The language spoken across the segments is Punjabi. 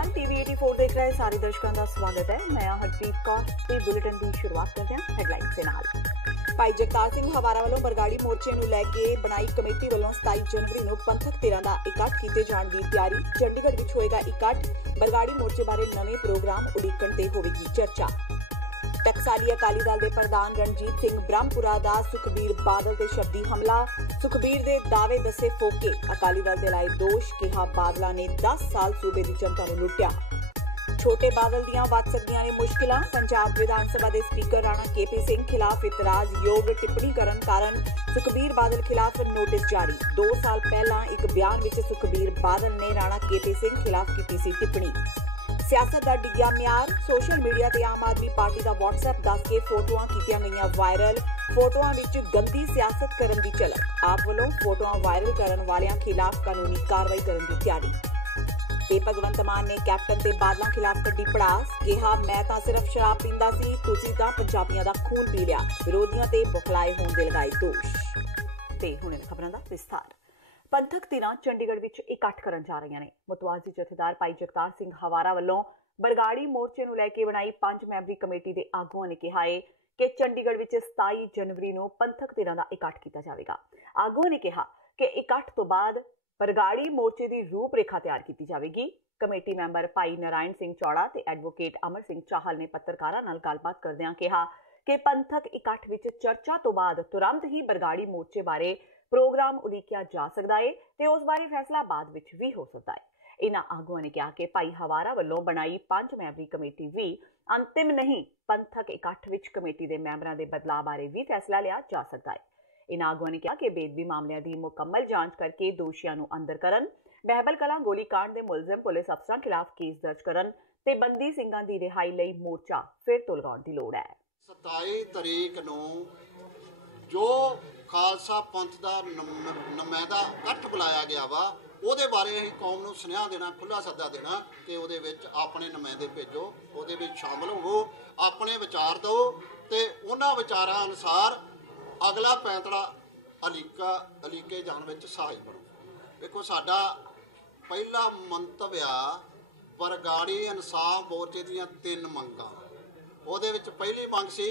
नमस्कार, टीवी 84 देख रहे सारे दर्शकों का स्वागत है। मैं हरप्रीत कौर ते बुलेटिन की शुरुआत करते हैं हेडलाइंस के नाल। भाई जगतार सिंह हवारा वालों बरगाड़ी मोर्चे नूं लैके बनाई कमेटी वालों 27 जनवरी नूं पंथक धिरां दा इकट्ठ कीते जाण दी तैयारी। चंडीगढ़ विच होएगा इकट्ठ। बरगाड़ी मोर्चे बारे नवें प्रोग्राम उड़ीकण ते होवेगी चर्चा। टकसाली अकाली दल के प्रधान रणजीत सिंह ब्रह्मपुरा दा सुखबीर बादल ते शब्दी हमला। सुखबीर दे दावे दसे फोके, अकाली दल दे लाए दोष, कहा बादला ने 10 साल सूबे की जनता नूं लुट्टिया। छोटे बादल दियां वध सकदियां ने मुश्किलां। पंजाब विधान सभा के स्पीकर राणा केपी सिंह खिलाफ इतराज योग टिप्पणी करन कारण सुखबीर बादल खिलाफ नोटिस जारी। 2 साल पहला एक बयान विच सुखबीर बादल ने राणा केपी सिंह खिलाफ की सी टिप्पणी। सियासत का डिग्या म्यार। सोशल मीडिया ते आम आदमी पार्टी का WhatsApp दस के फोटोआं कीतियां गईयां वायरल। फोटोआं विच गंदी सियासत करन दी झलक। आप वालों फोटोआं वायरल करन वालियां खिलाफ कानूनी कार्रवाई करन दी तैयारी। ते भगवंत मान ने कैप्टन ते बादलों खिलाफ कड्डी पड़ास। कहा मैं तां सिर्फ शराब पींदा सी, तुसीं तां पंजाबियां दा खून पी लिया। विरोधियों ते बुखलाए होण दे लगाए दोष। ते हुण खबरां दा विस्तार। पंथक धिरां चंडीगढ़ विच इकट्ठ करन जा रहीआं ने। मुतवाजी जथेदार भाई जगतार सिंह हवारा वालों बरगाड़ी मोर्चे नूं लैके बनाई 5 मैंबरी कमेटी के आगुआं ने कहा है कि चंडीगढ़ विच 27 जनवरी नूं पंथक धिरां दा इकट्ठ कीता जावेगा। आगुआं ने कहा कि इकट्ठ तो बाद बरगाड़ी मोर्चे की रूपरेखा तैयार की जाएगी। कमेटी मैंबर भाई नारायण सिंह चौड़ा ते एडवोकेट अमर सिंह चाहल ने पत्रकारां नाल गलबात करदिआं कहा कि पंथक इकट्ठ विच चर्चा तो बाद तुरंत ही बरगाड़ी मोर्चे बारे प्रोग्राम उलीकिया जा सकता है ते उस बारे फैसला बाद विच भी हो सकता है। इन्हां आगुआं ने कहा कि भाई हवारा वालों बनाई 5 मैंबरी कमेटी भी अंतिम नहीं। पंथक इकट्ठ विच कमेटी के मैंबरां दे बदलाव बारे भी फैसला लिया जा सकता है। इन्हां आगुआं ने कहा कि बेदबी मामलों की मुकम्मल जांच करके दोषियों नूं अंदर करन, बहबल कलां गोलीकांड के मुलजिम पुलिस अफसरां खिलाफ केस दर्ज करन ते बंदी सिंघां दी रिहाई लई मोर्चा फिर तो लगाउण दी लोड़ है। 27 तरीक नूं जो खालसा पंथ का नुमाइंदा इकट्ठ बुलाया गया वा, ਉਹਦੇ ਬਾਰੇ ਅਸੀਂ ਕੌਮ ਨੂੰ ਸੁਨੇਹਾ ਦੇਣਾ, ਖੁੱਲਾ ਸੱਦਾ ਦੇਣਾ ਕਿ ਉਹਦੇ ਵਿੱਚ ਆਪਣੇ ਨੁਮਾਇੰਦੇ ਭੇਜੋ, ਉਹਦੇ ਵਿੱਚ ਸ਼ਾਮਲ ਹੋਵੋ, ਆਪਣੇ ਵਿਚਾਰ ਦਿਓ ਤੇ ਉਹਨਾਂ ਵਿਚਾਰਾਂ ਅਨੁਸਾਰ ਅਗਲਾ ਪੈਂਤੜਾ ਅਲੀਕੇ ਜਾਣ ਵਿੱਚ ਸਹਾਈ ਬਣੋ। ਵੇਖੋ ਸਾਡਾ ਪਹਿਲਾ ਮੰਤਵ ਆ ਬਰਗਾੜੀ ਇਨਸਾਫ ਮੋਰਚੇ ਦੀਆਂ 3 ਮੰਗਾਂ। ਉਹਦੇ ਵਿੱਚ ਪਹਿਲੀ ਮੰਗ ਸੀ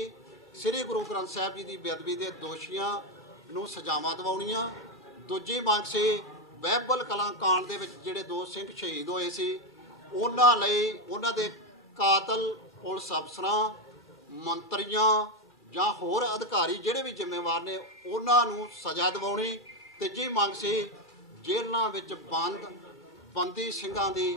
ਸ੍ਰੀ ਗੁਰੂ ਗ੍ਰੰਥ ਸਾਹਿਬ ਜੀ ਦੀ ਬੇਅਦਬੀ ਦੇ ਦੋਸ਼ੀਆਂ ਨੂੰ ਸਜ਼ਾਵਾਂ ਦਿਵਾਉਣੀਆਂ। ਦੂਜੀ ਮੰਗ ਸੀ ਬਹਿਬਲ ਕਲਾਂ ਕਾਂਡ ਦੇ ਵਿੱਚ ਜਿਹੜੇ 2 ਸਿੰਘ ਸ਼ਹੀਦ ਹੋਏ ਸੀ ਉਹਨਾਂ ਲਈ ਉਹਨਾਂ ਦੇ ਕਾਤਲ ਪੁਲਿਸ ਅਫਸਰਾਂ, ਮੰਤਰੀਆਂ ਜਾਂ ਹੋਰ ਅਧਿਕਾਰੀ ਜਿਹੜੇ ਵੀ ਜ਼ਿੰਮੇਵਾਰ ਨੇ ਉਹਨਾਂ ਨੂੰ ਸਜ਼ਾ ਦਿਵਾਉਣੀ। ਤੀਜੀ ਮੰਗ ਸੀ ਜੇਲ੍ਹਾਂ ਵਿੱਚ ਬੰਦੀ ਸਿੰਘਾਂ ਦੀ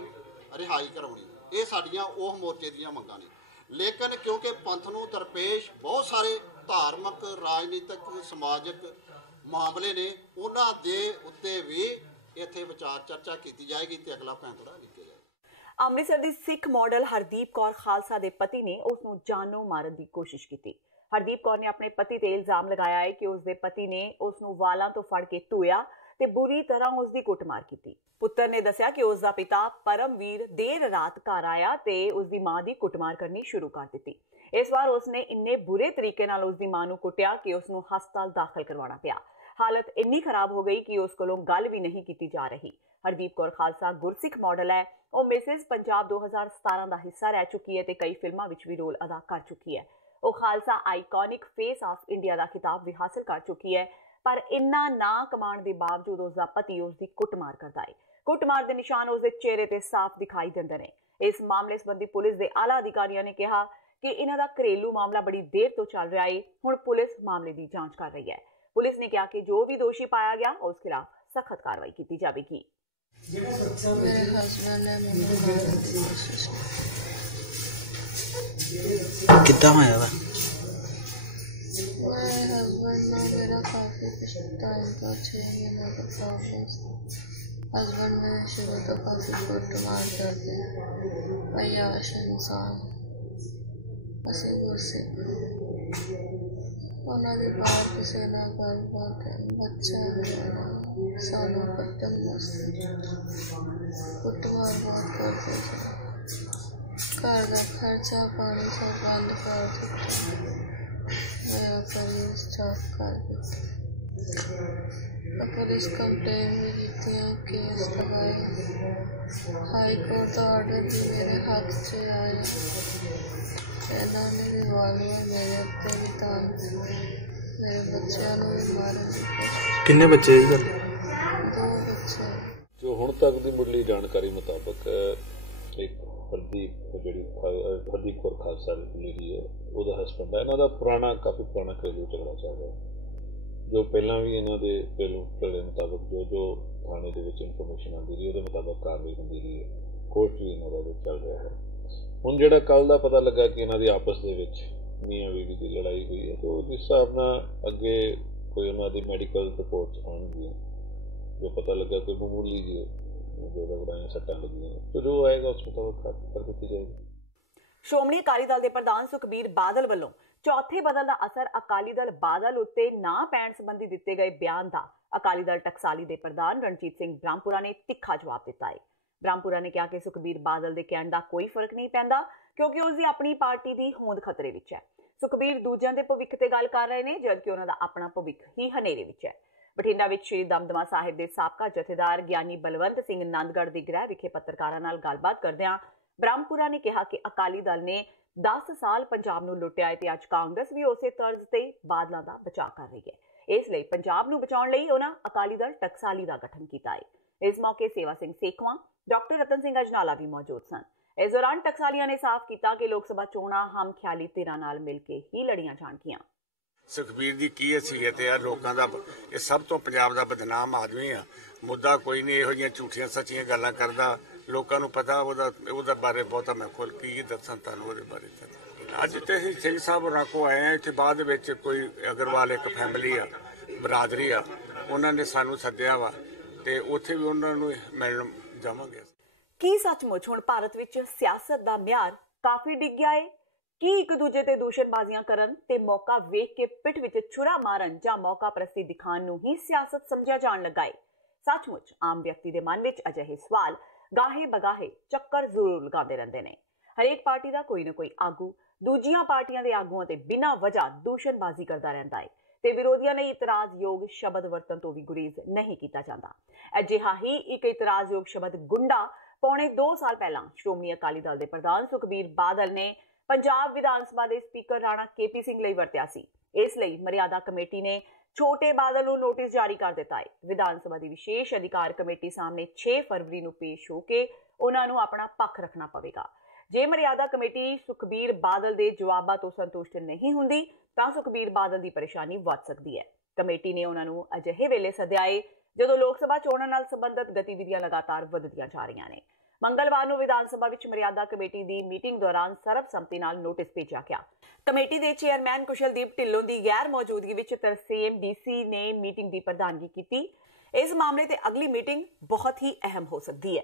ਰਿਹਾਈ ਕਰਾਉਣੀ। ਇਹ ਸਾਡੀਆਂ ਉਹ ਮੋਰਚੇ ਦੀਆਂ ਮੰਗਾਂ ਨੇ। ਲੇਕਿਨ ਕਿਉਂਕਿ ਪੰਥ ਨੂੰ ਦਰਪੇਸ਼ ਬਹੁਤ ਸਾਰੇ ਧਾਰਮਿਕ, ਰਾਜਨੀਤਿਕ, ਸਮਾਜਿਕ ਮਾਮਲੇ ਨੇ, ਉਹਨਾਂ ਦੇ ਉੱਤੇ ਵੀ ਇੱਥੇ ਵਿਚਾਰ ਚਰਚਾ ਕੀਤੀ ਜਾਏਗੀ ਤੇ ਅਗਲਾ ਪੈਂਤੜਾ ਲਿਖਿਆ ਜਾਏਗਾ। ਅੰਮ੍ਰਿਤਸਰ ਦੀ ਸਿੱਖ ਮਾਡਲ ਹਰਦੀਪ ਕੌਰ ਖਾਲਸਾ ਦੇ ਪਤੀ ਨੇ ਉਸ ਨੂੰ ਜਾਨੋਂ ਮਾਰਨ ਦੀ ਕੋਸ਼ਿਸ਼ ਕੀਤੀ। ਹਰਦੀਪ ਕੌਰ ਨੇ ਆਪਣੇ ਪਤੀ ਤੇ ਇਲਜ਼ਾਮ ਲਗਾਇਆ ਹੈ ਕਿ ਉਸ ਦੇ ਪਤੀ ਨੇ ਉਸ ਨੂੰ ਵਾਲਾਂ ਤੋਂ ਫੜ ਕੇ ਧੋਇਆ ਤੇ ਬੁਰੀ ਤਰ੍ਹਾਂ ਉਸ ਦੀ ਕੁੱਟਮਾਰ ਕੀਤੀ। ਪੁੱਤਰ ਨੇ ਦੱਸਿਆ ਕਿ ਉਸ ਦਾ ਪਿਤਾ ਪਰਮਵੀਰ ਦੇਰ ਰਾਤ ਘਰ ਆਇਆ ਤੇ ਉਸ ਦੀ ਮਾਂ ਦੀ ਕੁੱਟਮਾਰ ਕਰਨੀ ਸ਼ੁਰੂ ਕਰ ਦਿੱਤੀ। ਇਸ ਵਾਰ ਉਸਨੇ ਇੰਨੇ ਬੁਰੇ ਤਰੀਕੇ ਨਾਲ ਉਸ ਦੀ ਮਾਂ ਨੂੰ ਕੁੱਟਿਆ ਕਿ ਉਸ ਨੂੰ ਹਸਪਤਾਲ ਦਾਖਲ ਕਰਵਾਉਣਾ ਪਿਆ। हालत इन्नी खराब हो गई कि उस कोलों गल भी नहीं की जा रही। हरदीप कौर खालसा गुरसिख मॉडल है। वह मिसिज पंजाब 2017 का हिस्सा रह चुकी है ते कई फिल्मों में भी रोल अदा कर चुकी है। वह Khalsa iconic face of India का खिताब भी हासिल कर चुकी है, पर इन्ना ना कमाण के बावजूद उसका पति उसकी कुटमार करता है। कुटमार के निशान उसके चेहरे पर साफ दिखाई देंदे ने। इस मामले संबंधी पुलिस के आला अधिकारियों ने कहा कि इन्हां दा घरेलू मामला बड़ी देर तो चल रहा है। हुण पुलिस मामले की जांच कर रही है। पुलिस ने कहा कि जो भी दोषी पाया गया उस खिलाफ सख्त कार्रवाई की जाएगी। कितना होया वा? हस्बैंड ने शुरू तो काफी कुटमार करते अयाश इंसान ਅਸੀਂ ਗੁਰਸਿੱਖ ਉਹਨਾਂ ਦੇ ਬਾਹਰ ਕਿਸੇ ਨਾਲ ਗੱਲਬਾਤ ਬੱਚਾ ਸਾਨੂੰ ਪੱਤਨ ਕੁੱਟਮਾਰ ਕਰਦੇ ਘਰ ਦਾ ਖਰਚਾ ਪਾਣੀ ਸਭ ਬੰਦ ਕਰ ਦਿੱਤਾ। ਮੇਰਾ ਕਰੀਅਰ ਸਟਾਪ ਕਰ ਦਿੱਤਾ। पुलिस कंप्लेन भी दी, केस लगाए, हाई कोर्ट ऑर्डर भी मेरे हक से आए। इन्होंने भी वालिया मेरे उत्ते भी तान मेरे बच्चों को भी मारन की कोशिश। किन्ने बच्चे जी? 2 बच्चे। जो हुण तक की मुढ़ली जानकारी मुताबक एक हरदीप कौर खालसा लेडी है, ਉਹਦਾ ਹਸਬੈਂਡ है। इन्हों का पुराना काफ़ी पुराना घरेलू झगड़ा चल रहा है, जो पहला भी इन्हों के घरेलू झगड़े मुताबक जो थाने के इनफॉर्मेशन आती रही वो मुताबक कार्रवाई होती रही है। कोर्ट भी इन्हों का चल रहा है। हुण जिहड़ा कल का पता लगा कि इन्हों की आपस के मियाँ बीवी की लड़ाई हुई है, तो जिस हिसाब नाल अगे कोई उन्होंने मैडिकल रिपोर्ट्स आउणगियां, जो पता लगा कोई मामूली जी जो रगड़ाइयां सट्टां लगियां, तो जो आएगा उस मुताबक कर दी जाएगी। ਸ਼੍ਰੋਮਣੀ ਅਕਾਲੀ ਦਲ ਦੇ ਪ੍ਰਧਾਨ ਸੁਖਬੀਰ ਬਾਦਲ ਵੱਲੋਂ ਚੌਥੇ ਬਦਲ ਦਾ ਅਸਰ ਅਕਾਲੀ ਦਲ ਬਾਦਲ ਉੱਤੇ ਨਾ ਪੈਣ ਸੰਬੰਧੀ ਦਿੱਤੇ ਗਏ ਬਿਆਨ ਦਾ ਅਕਾਲੀ ਦਲ ਟਕਸਾਲੀ ਦੇ ਪ੍ਰਧਾਨ ਰਣਜੀਤ ਸਿੰਘ ਬ੍ਰਹਮਪੁਰਾ ਨੇ ਤਿੱਖਾ ਜਵਾਬ ਦਿੱਤਾ ਹੈ। ਬ੍ਰਹਮਪੁਰਾ ਨੇ ਕਿਹਾ ਕਿ ਸੁਖਬੀਰ ਬਾਦਲ ਦੇ ਕਹਿਣ ਦਾ ਕੋਈ ਫਰਕ ਨਹੀਂ ਪੈਂਦਾ, ਕਿਉਂਕਿ ਉਸ ਦੀ ਆਪਣੀ ਪਾਰਟੀ ਦੀ ਹੋਂਦ ਖਤਰੇ ਵਿੱਚ ਹੈ। ਸੁਖਬੀਰ ਦੂਜਿਆਂ ਦੇ ਭਵਿੱਖ ਤੇ ਗੱਲ ਕਰ ਰਹੇ ਨੇ, ਜਦਕਿ ਉਹਨਾਂ ਦਾ ਆਪਣਾ ਭਵਿੱਖ ਹੀ ਹਨੇਰੇ ਵਿੱਚ ਹੈ। ਬਠਿੰਡਾ ਵਿੱਚ ਸ਼੍ਰੀ ਦਮਦਮਾ ਸਾਹਿਬ ਦੇ ਸਾਬਕਾ ਜਥੇਦਾਰ ਗਿਆਨੀ ਬਲਵੰਤ ਸਿੰਘ ਨੰਦਗੜ੍ਹ ਦੀ ਗ੍ਰਹਿ ਵਿਖੇ ਪੱਤਰਕਾਰਾਂ ਨਾਲ ਗੱਲਬਾਤ ਕਰਦਿਆਂ ਬ੍ਰਹਮਪੁਰਾ ਨੇ ਕਿਹਾ ਕਿ ਅਕਾਲੀ ਦਲ ਨੇ 10 ਸਾਲ ਪੰਜਾਬ ਨੂੰ ਲੁੱਟਿਆ ਹੈ ਤੇ ਅੱਜ ਕਾਂਗਰਸ ਵੀ ਉਸੇ ਤਰਜ਼ ਤੇ ਬਾਦਲਾਂ ਦਾ ਬਚਾਅ ਕਰ ਰਹੀ ਹੈ। ਇਸ ਲਈ ਪੰਜਾਬ ਨੂੰ ਬਚਾਉਣ ਲਈ ਉਹਨਾਂ ਅਕਾਲੀ ਦਲ ਟਕਸਾਲੀ ਦਾ ਗਠਨ ਕੀਤਾ ਹੈ। ਇਸ ਮੌਕੇ ਸੇਵਾ ਸਿੰਘ ਸੇਖਵਾਂ, ਡਾਕਟਰ ਰਤਨ ਸਿੰਘ ਅਜਨਾਲਾ ਵੀ ਮੌਜੂਦ ਸਨ। ਇਸ ਦੌਰਾਨ ਟਕਸਾਲੀਆਂ ਨੇ ਸਾਫ਼ ਕੀਤਾ ਕਿ ਲੋਕ ਸਭਾ ਚੋਣਾਂ ਹਮ ਖਿਆਲੀ ਧਿਰਾਂ ਨਾਲ ਮਿਲ ਕੇ ਹੀ ਲੜੀਆਂ ਜਾਣਗੀਆਂ। ਸੁਖਬੀਰ ਦੀ ਕੀ ਹਸੀਅਤ ਹੈ? ਲੋਕਾਂ ਦਾ ਇਹ ਸਭ ਤੋਂ ਪੰਜਾਬ ਦਾ ਬਦਨਾਮ ਆਦਮੀ ਆ। ਮੁੱਦਾ ਕੋਈ ਨਹੀਂ, ਇਹੋ ਜਿਹੀਆਂ ਝੂਠੀਆਂ ਸੱਚੀਆਂ ਗੱਲਾਂ ਕਰਦਾ। ਲੋਕਾਂ ਨੂੰ ਪਤਾ ਉਹਦਾ ਬਾਰੇ ਬਹੁਤਾ ਮੈਂ ਖੁੱਲ੍ਹ ਕੀ ਦੱਸਾਂ ਤੁਹਾਨੂੰ ਉਹਦੇ ਬਾਰੇ। ਅੱਜ ਤੇ ਅਸੀਂ ਸਿੰਘ ਸਾਹਿਬ ਰਾਕੋ ਆਏ ਹਾਂ। ਇੱਥੇ ਬਾਅਦ ਵਿੱਚ ਕੋਈ ਅਗਰਵਾਲ ਇੱਕ ਫੈਮਿਲੀ ਆ, ਬਰਾਦਰੀ ਆ, ਉਹਨਾਂ ਨੇ ਸਾਨੂੰ ਸੱਦਿਆ ਵਾ ਤੇ ਉੱਥੇ ਵੀ ਉਹਨਾਂ ਨੂੰ ਮਿਲਣ ਜਾਵਾਂਗੇ। ਕੀ ਸੱਚਮੁੱਚ ਹੁਣ ਭਾਰਤ ਵਿੱਚ ਸਿਆਸਤ ਦਾ ਮਿਆਰ ਕਾਫੀ ਡਿੱਗ ਗਿਆ ਹੈ? ਕੀ ਇੱਕ ਦੂਜੇ ਤੇ ਦੂਸ਼ਣਬਾਜ਼ੀਆਂ ਕਰਨ ਤੇ ਮੌਕਾ ਵੇਖ ਕੇ ਪਿੱਠ ਵਿੱਚ ਛੁਰਾ ਮਾਰਨ ਜਾਂ ਮੌਕਾ ਪ੍ਰਸਤੀ ਦਿਖਾਉਣ ਨੂੰ ਹੀ ਸਿਆਸਤ ਸਮਝਿਆ ਜਾਣ ਲੱਗਾ ਹੈ? ਸੱਚਮੁੱਚ ਆਮ ਵਿਅਕਤੀ ਦੇ ਮਨ ਵਿੱਚ ਅਜਿਹੇ ਸਵਾਲ ਗਾਹੇ ਬਗਾਹੇ ਚੱਕਰ ਜ਼ਰੂਰ ਲਗਾਉਂਦੇ ਰਹਿੰਦੇ ਨੇ। ਹਰੇਕ ਪਾਰਟੀ ਦਾ ਕੋਈ ਨਾ ਕੋਈ ਆਗੂ ਦੂਜੀਆਂ ਪਾਰਟੀਆਂ ਦੇ ਆਗੂਆਂ ਤੇ ਬਿਨਾਂ ਵਜ੍ਹਾ ਦੂਸ਼ਣਬਾਜ਼ੀ ਕਰਦਾ ਰਹਿੰਦਾ ਹੈ ਤੇ ਵਿਰੋਧੀਆਂ ਲਈ ਇਤਰਾਜ਼ਯੋਗ ਸ਼ਬਦ ਵਰਤਣ ਤੋਂ ਵੀ ਗੁਰੇਜ਼ ਨਹੀਂ ਕੀਤਾ ਜਾਂਦਾ। ਅਜਿਹਾ ਹੀ ਇੱਕ ਇਤਰਾਜ਼ਯੋਗ ਸ਼ਬਦ ਗੁੰਡਾ ਪੌਣੇ 2 ਸਾਲ ਪਹਿਲਾਂ ਸ਼੍ਰੋਮਣੀ ਅਕਾਲੀ ਦਲ ਦੇ ਪ੍ਰਧਾਨ ਸੁਖਬੀਰ ਬਾਦਲ ਨੇ ਪੰਜਾਬ ਵਿਧਾਨ ਸਭਾ ਦੇ ਸਪੀਕਰ ਰਾਣਾ KP ਸਿੰਘ ਲਈ ਵਰਤਿਆ ਸੀ। ਇਸ ਲਈ ਮਰਿਆਦਾ ਕਮੇਟੀ ਨੇ ਛੋਟੇ ਬਾਦਲ ਨੂੰ ਨੋਟਿਸ ਜਾਰੀ ਕਰ ਦਿੱਤਾ ਹੈ। ਵਿਧਾਨ ਸਭਾ ਦੀ ਵਿਸ਼ੇਸ਼ ਅਧਿਕਾਰ ਕਮੇਟੀ ਸਾਹਮਣੇ 6 ਫਰਵਰੀ ਨੂੰ ਪੇਸ਼ ਹੋ ਕੇ ਉਹਨਾਂ ਨੂੰ ਆਪਣਾ ਪੱਖ ਰੱਖਣਾ ਪਵੇਗਾ। ਜੇ ਮਰਿਆਦਾ ਕਮੇਟੀ ਸੁਖਬੀਰ ਬਾਦਲ ਦੇ ਜਵਾਬਾਂ ਤੋਂ ਸੰਤੁਸ਼ਟ ਨਹੀਂ ਹੁੰਦੀ ਤਾਂ ਸੁਖਬੀਰ ਬਾਦਲ ਦੀ ਪਰੇਸ਼ਾਨੀ ਵੱਧ ਸਕਦੀ ਹੈ। ਕਮੇਟੀ ਨੇ ਉਹਨਾਂ ਨੂੰ ਅਜਿਹੇ ਵੇਲੇ ਸੱਦਿਆ ਹੈ ਜਦੋਂ ਲੋਕ ਸਭਾ ਚੋਣਾਂ ਨਾਲ ਸੰਬੰਧਿਤ ਗਤੀਵਿਧੀਆਂ ਲਗਾਤਾਰ ਵਧਦੀਆਂ ਜਾ ਰਹੀਆਂ ਨੇ। ਮੰਗਲਵਾਰ ਨੂੰ ਵਿਧਾਨ ਸਭਾ ਵਿੱਚ ਮਰਿਆਦਾ ਕਮੇਟੀ ਦੀ ਮੀਟਿੰਗ ਦੌਰਾਨ ਸਰਬਸੰਮਤੀ ਨਾਲ ਨੋਟਿਸ ਭੇਜਿਆ ਗਿਆ। ਕਮੇਟੀ ਦੇ ਚੇਅਰਮੈਨ ਕੁਸ਼ਲਦੀਪ ਢਿੱਲੋਂ ਦੀ ਗੈਰ ਮੌਜੂਦਗੀ ਵਿੱਚ ਤਰਸੇਮ DC ਨੇ ਮੀਟਿੰਗ ਦੀ ਪ੍ਰਧਾਨਗੀ ਕੀਤੀ। ਇਸ ਮਾਮਲੇ ਤੇ ਅਗਲੀ ਮੀਟਿੰਗ ਬਹੁਤ ਹੀ ਅਹਿਮ ਹੋ ਸਕਦੀ ਹੈ।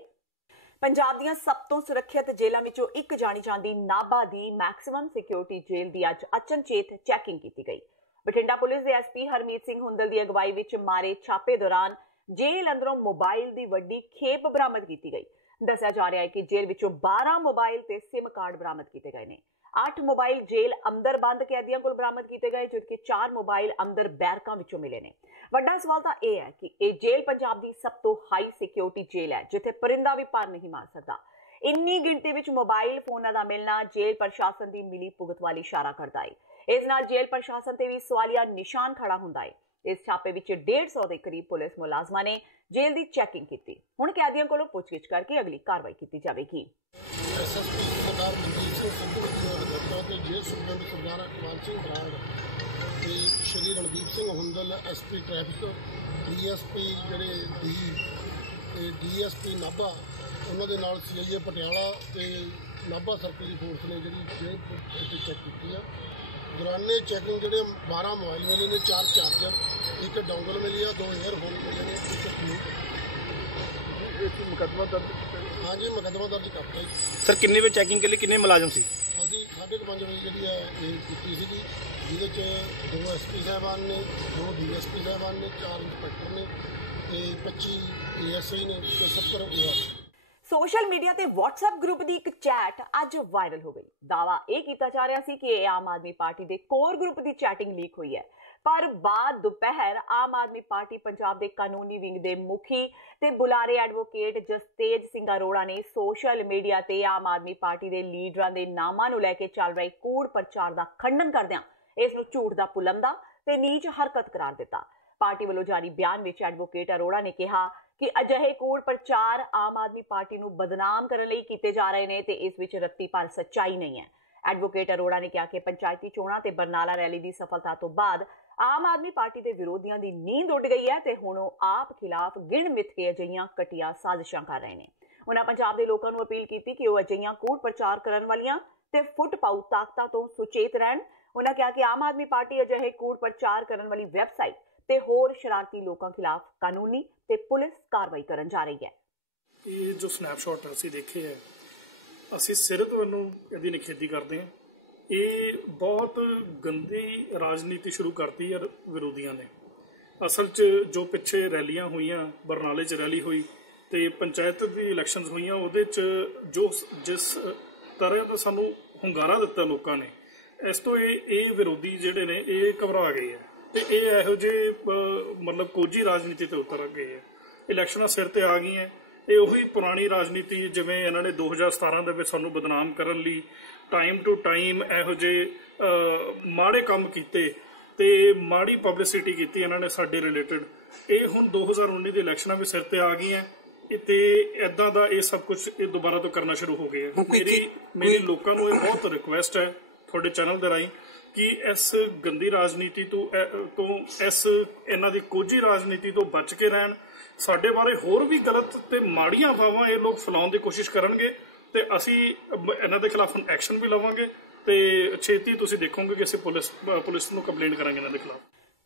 ਪੰਜਾਬ ਦੀਆਂ ਸਭ ਤੋਂ ਸੁਰੱਖਿਅਤ ਜੇਲ੍ਹਾਂ ਵਿੱਚੋਂ ਇੱਕ ਜਾਣੀ ਜਾਂਦੀ ਨਾਭਾ ਦੀ ਮੈਕਸਿਮਮ ਸਿਕਿਉਰਿਟੀ ਜੇਲ੍ਹ ਦੀ ਅੱਜ ਅਚਨਚੇਤ ਚੈਕਿੰਗ ਕੀਤੀ ਗਈ। ਬਠਿੰਡਾ ਪੁਲਿਸ ਦੇ SP ਹਰਮੀਤ ਸਿੰਘ ਹੁੰਦਲ ਦੀ ਅਗਵਾਈ ਵਿੱਚ ਮਾਰੇ ਛਾਪੇ ਦੌਰਾਨ ਜੇਲ੍ਹ ਅੰਦਰੋਂ ਮੋਬਾਈਲ ਦੀ ਵੱਡੀ ਖੇਪ ਬਰਾਮਦ ਕੀਤੀ ਗਈ। ਦੱਸਿਆ ਜਾ ਰਿਹਾ ਹੈ ਕਿ ਜੇਲ੍ਹ ਵਿੱਚੋਂ 12 ਮੋਬਾਈਲ ਤੇ SIM ਕਾਰਡ ਬਰਾਮਦ ਕੀਤੇ ਗਏ ਨੇ। 8 ਮੋਬਾਈਲ ਜੇਲ੍ਹ ਅੰਦਰ ਬੰਦ ਕੈਦੀਆਂ ਕੋਲ ਬਰਾਮਦ ਕੀਤੇ ਗਏ, ਜਦਕਿ 4 ਮੋਬਾਈਲ ਅੰਦਰ ਬੈਰਕਾਂ ਵਿੱਚੋਂ ਮਿਲੇ ਨੇ। ਵੱਡਾ ਸਵਾਲ ਤਾਂ ਇਹ ਹੈ ਕਿ ਇਹ ਜੇਲ੍ਹ ਪੰਜਾਬ ਦੀ ਸਭ ਤੋਂ ਹਾਈ ਸਿਕਿਉਰਿਟੀ ਜੇਲ੍ਹ ਹੈ, ਜਿੱਥੇ ਪਰਿੰਦਾ ਵੀ ਪਰ ਨਹੀਂ ਮਾਰ ਸਕਦਾ। ਇੰਨੀ ਗਿਣਤੀ ਵਿੱਚ ਮੋਬਾਈਲ ਫੋਨਾਂ ਦਾ ਮਿਲਣਾ ਜੇਲ੍ਹ ਪ੍ਰਸ਼ਾਸਨ ਦੀ ਮਿਲੀ ਭੁਗਤ ਵੱਲ ਇਸ਼ਾਰਾ ਕਰਦਾ ਹੈ। ਇਸ ਨਾਲ ਜੇਲ੍ਹ ਪ੍ਰਸ਼ਾਸਨ ਤੇ ਵੀ ਸਵਾਲੀਆ ਨਿਸ਼ਾਨ ਖੜਾ ਹੁੰਦਾ ਹੈ। ਇਸ ਛਾਪੇ ਵਿੱਚ 150 ਦੇ ਕਰੀਬ ਪੁਲਿਸ ਮੁਲਾਜ਼ਮਾਂ ਨੇ ਜੇਲ੍ਹ ਦੀ ਚੈਕਿੰਗ ਕੀਤੀ। ਹੁਣ ਕੈਦੀਆਂ ਕੋਲੋਂ ਪੁੱਛਗਿੱਛ ਕਰਕੇ ਅਗਲੀ ਕਾਰਵਾਈ ਕੀਤੀ ਜਾਵੇਗੀ। Shri Randeep Singh Hundal SP traffic, DSP ਜਿਹੜੇ D ਤੇ DSP ਨਾਭਾ, ਉਹਨਾਂ ਦੇ ਨਾਲ CIA ਪਟਿਆਲਾ ਤੇ ਨਾਭਾ ਸਰਕਲ ਦੀ ਫੋਰਸ ਨੇ ਜਿਹੜੀ ਜੇਲ੍ਹ ਚੈੱਕ ਕੀਤੀ ਆ। ਦੌਰਾਨੇ ਚੈਕਿੰਗ ਜਿਹੜੇ 12 ਮੋਬਾਈਲ ਮਿਲੇ ਨੇ, 4 ਚਾਰਜਰ, 1 ਡੋਂਗਲ ਮਿਲੀ ਆ, 2 ਏਅਰਫੋਨ ਮਿਲੇ ਨੇ, 1 ਫਲੂਟ। ਮੁਕੱਦਮਾ ਦਰਜ? ਹਾਂਜੀ, ਮੁਕੱਦਮਾ ਦਰਜ ਕਰਤਾ ਜੀ। ਸਰ ਕਿੰਨੇ ਵਜੇ ਚੈਕਿੰਗ ਕੇ ਲਈ ਕਿੰਨੇ ਮੁਲਾਜ਼ਮ ਸੀ? ਅਸੀਂ 5:30 ਵਜੇ ਜਿਹੜੀ ਹੈ ਇਹ ਕੀਤੀ ਸੀਗੀ, ਜਿਹਦੇ 'ਚ 2 SP ਸਾਹਿਬਾਨ ਨੇ, 2 DSP ਸਾਹਿਬਾਨ ਨੇ, 4 ਇੰਸਪੈਕਟਰ ਨੇ ਤੇ 25 ASI ਨੇ ਤੇ 70 OR। ਸੋਸ਼ਲ ਮੀਡੀਆ ਤੇ WhatsApp ਗਰੁੱਪ ਦੀ ਇੱਕ ਚੈਟ ਅੱਜ ਵਾਇਰਲ ਹੋ ਗਈ। ਦਾਵਾ ਇਹ ਕੀਤਾ ਜਾ ਰਿਹਾ ਸੀ ਕਿ ਇਹ ਆਮ ਆਦਮੀ ਪਾਰਟੀ ਦੇ ਕੋਰ ਗਰੁੱਪ ਦੀ ਚੈਟਿੰਗ ਲੀਕ ਹੋਈ ਹੈ, ਪਰ ਬਾਅਦ ਦੁਪਹਿਰ ਆਮ ਆਦਮੀ ਪਾਰਟੀ ਪੰਜਾਬ ਦੇ ਕਾਨੂੰਨੀ ਵਿੰਗ ਦੇ ਮੁਖੀ ਤੇ ਬੁਲਾਰੇ ਐਡਵੋਕੇਟ ਜਸਤੇਜ ਸਿੰਘ ਅਰੋੜਾ ਨੇ ਸੋਸ਼ਲ ਮੀਡੀਆ ਤੇ ਆਮ ਆਦਮੀ ਪਾਰਟੀ ਦੇ ਲੀਡਰਾਂ ਦੇ ਨਾਮਾਂ ਨੂੰ ਲੈ ਕੇ ਚੱਲ ਰਹੇ ਕੂੜ ਪ੍ਰਚਾਰ ਦਾ ਖੰਡਨ ਕਰਦਿਆਂ ਇਸ ਨੂੰ ਝੂਠ ਦਾ ਪੁਲੰਦਾ ਤੇ ਨੀਚ ਹਰਕਤ ਕਰਾਰ ਦਿੱਤਾ। ਪਾਰਟੀ ਵੱਲੋਂ ਜਾਰੀ ਬਿਆਨ ਵਿੱਚ ਐਡਵੋਕੇਟ ਅਰੋੜਾ ਨੇ ਕਿਹਾ ਕਿ ਅਜਿਹੇ ਕੂੜ ਪ੍ਰਚਾਰ ਆਮ ਆਦਮੀ ਪਾਰਟੀ ਨੂੰ ਬਦਨਾਮ ਕਰਨ ਲਈ ਕੀਤੇ ਜਾ ਰਹੇ ਨੇ ਤੇ ਇਸ ਵਿੱਚ ਰੱਤੀ ਭਰ ਸੱਚਾਈ ਨਹੀਂ ਹੈ। ਐਡਵੋਕੇਟ ਅਰੋੜਾ ਨੇ ਕਿਹਾ ਕਿ ਪੰਚਾਇਤੀ ਚੋਣਾਂ ਤੇ ਬਰਨਾਲਾ ਰੈਲੀ ਦੀ ਸਫਲਤਾ ਤੋਂ ਬਾਅਦ ਆਮ ਆਦਮੀ ਪਾਰਟੀ ਦੇ ਵਿਰੋਧੀਆਂ ਦੀ ਨੀਂਦ ਉੱਡ ਗਈ ਹੈ ਤੇ ਹੁਣ ਉਹ ਆਪ ਖਿਲਾਫ ਗਿਣ ਮਿਥ ਕੇ ਅਜਿਹੀਆਂ ਘਟੀਆ ਸਾਜ਼ਿਸ਼ਾਂ ਕਰ ਰਹੇ ਨੇ। ਉਹਨਾਂ ਪੰਜਾਬ ਦੇ ਲੋਕਾਂ ਨੂੰ ਅਪੀਲ ਕੀਤੀ ਕਿ ਉਹ ਅਜਿਹੀਆਂ ਕੂੜ ਪ੍ਰਚਾਰ ਕਰਨ ਵਾਲੀਆਂ ਤੇ ਫੁੱਟ ਪਾਊ ਤਾਕਤਾਂ ਤੋਂ ਸੁਚੇਤ ਰਹਿਣ। ਉਹਨਾਂ ਕਿਹਾ ਕਿ ਆਮ ਆਦਮੀ ਪਾਰਟੀ ਅਜਿਹੇ ਕੂੜ ਪ੍ਰਚਾਰ ਕਰਨ ਵਾਲੀ ਵੈਬਸਾਈਟ ਤੇ ਹੋਰ ਸ਼ਰਾਰਤੀ ਲੋਕਾਂ ਖਿਲਾਫ ਕਾਨੂੰਨੀ ਤੇ ਪੁਲਿਸ ਕਾਰਵਾਈ ਕਰਨ ਜਾ ਰਹੀ ਹੈ। ਇਹ ਜੋ ਸਨੈਪਸ਼ਾਟ ਅਸੀਂ ਦੇਖੇ ਹੈ, ਅਸੀਂ ਸਿਰਤ ਵੱਲੋਂ ਇਹਦੀ ਨਿਖੇਧੀ ਕਰਦੇ ਹਾਂ। ਇਹ ਬਹੁਤ ਗੰਦੀ ਰਾਜਨੀਤੀ ਸ਼ੁਰੂ ਕਰਤੀ ਹੈ ਵਿਰੋਧੀਆਂ ਨੇ। ਅਸਲ 'ਚ ਜੋ ਪਿੱਛੇ ਰੈਲੀਆਂ ਹੋਈਆਂ, ਬਰਨਾਲੇ 'ਚ ਰੈਲੀ ਹੋਈ ਤੇ ਪੰਚਾਇਤ ਦੀ ਇਲੈਕਸ਼ਨਸ ਹੋਈਆਂ, ਉਹਦੇ 'ਚ ਜਿਸ ਤਰ੍ਹਾਂ ਦਾ ਸਾਨੂੰ ਹੁੰਗਾਰਾ ਦਿੱਤਾ ਲੋਕਾਂ ਨੇ, ਇਸ ਤੋਂ ਇਹ ਵਿਰੋਧੀ ਜਿਹੜੇ ਨੇ ਇਹ ਘਬਰਾ ਗਏ ਹੈ ਤੇ ਇਹ ਇਹੋ ਜਿਹੇ ਮਤਲਬ ਕੋਝੀ ਰਾਜਨੀਤੀ ਤੇ ਉਤਰ ਗਏ ਹੈ। ਇਲੈਕਸ਼ਨਾਂ ਸਿਰ ਤੇ ਆ ਗਈਆਂ। ਇਹ ਉਹੀ ਪੁਰਾਣੀ ਰਾਜਨੀਤੀ ਜਿਵੇਂ ਇਹਨਾਂ ਨੇ 2017 ਦੇ ਵਿੱਚ ਸਾਨੂੰ ਬਦਨਾਮ ਕਰਨ ਲਈ ਟਾਈਮ ਟੂ ਟਾਈਮ ਇਹੋ ਜਿਹੇ ਮਾੜੇ ਕੰਮ ਕੀਤੇ ਤੇ ਮਾੜੀ ਪਬਲਿਸਿਟੀ ਕੀਤੀ ਇਹਨਾਂ ਨੇ ਸਾਡੇ ਰਿਲੇਟਡ। ਇਹ ਹੁਣ 2019 ਦੀ ਇਲੈਕਸ਼ਨਾਂ ਵੀ ਸਿਰ ਤੇ ਆ ਗਈਆਂ ਤੇ ਇਦਾਂ ਦਾ ਇਹ ਸਭ ਕੁਝ ਇਹ ਦੁਬਾਰਾ ਤੋਂ ਕਰਨਾ ਸ਼ੁਰੂ ਹੋ ਗਏ। ਮੇਰੀ ਲੋਕਾਂ ਨੂੰ ਇਹ ਬਹੁਤ ਰਿਕੁਐਸਟ ਹੈ ਤੁਹਾਡੇ ਚੈਨਲ ਦੇ ਰਾਹੀਂ ਕਿ ਇਸ ਗੰਦੀ ਰਾਜਨੀਤੀ ਤੋਂ ਇਹਨਾਂ ਦੀ ਕੋਝੀ ਰਾਜਨੀਤੀ ਤੋਂ ਬਚ ਕੇ ਰਹਿਣ। ਸਾਡੇ ਬਾਰੇ ਹੋਰ ਵੀ ਗਲਤ ਤੇ ਮਾੜੀਆਂ ਅਫਵਾਹਾਂ ਇਹ ਲੋਕ ਫੈਲਾਉਣ ਦੀ ਕੋਸ਼ਿਸ਼ ਕਰਨਗੇ ਤੇ ਅਸੀਂ ਇਹਨਾਂ ਦੇ ਖਿਲਾਫ ਐਕਸ਼ਨ ਵੀ ਲਵਾਂਗੇ ਤੇ ਛੇਤੀ ਤੁਸੀਂ ਦੇਖੋਗੇ ਕਿ ਅਸੀਂ ਪੁਲਿਸ ਨੂੰ ਕੰਪਲੇਂਟ ਕਰਾਂਗੇ ਇਹਨਾਂ ਦੇ ਖਿਲਾਫ।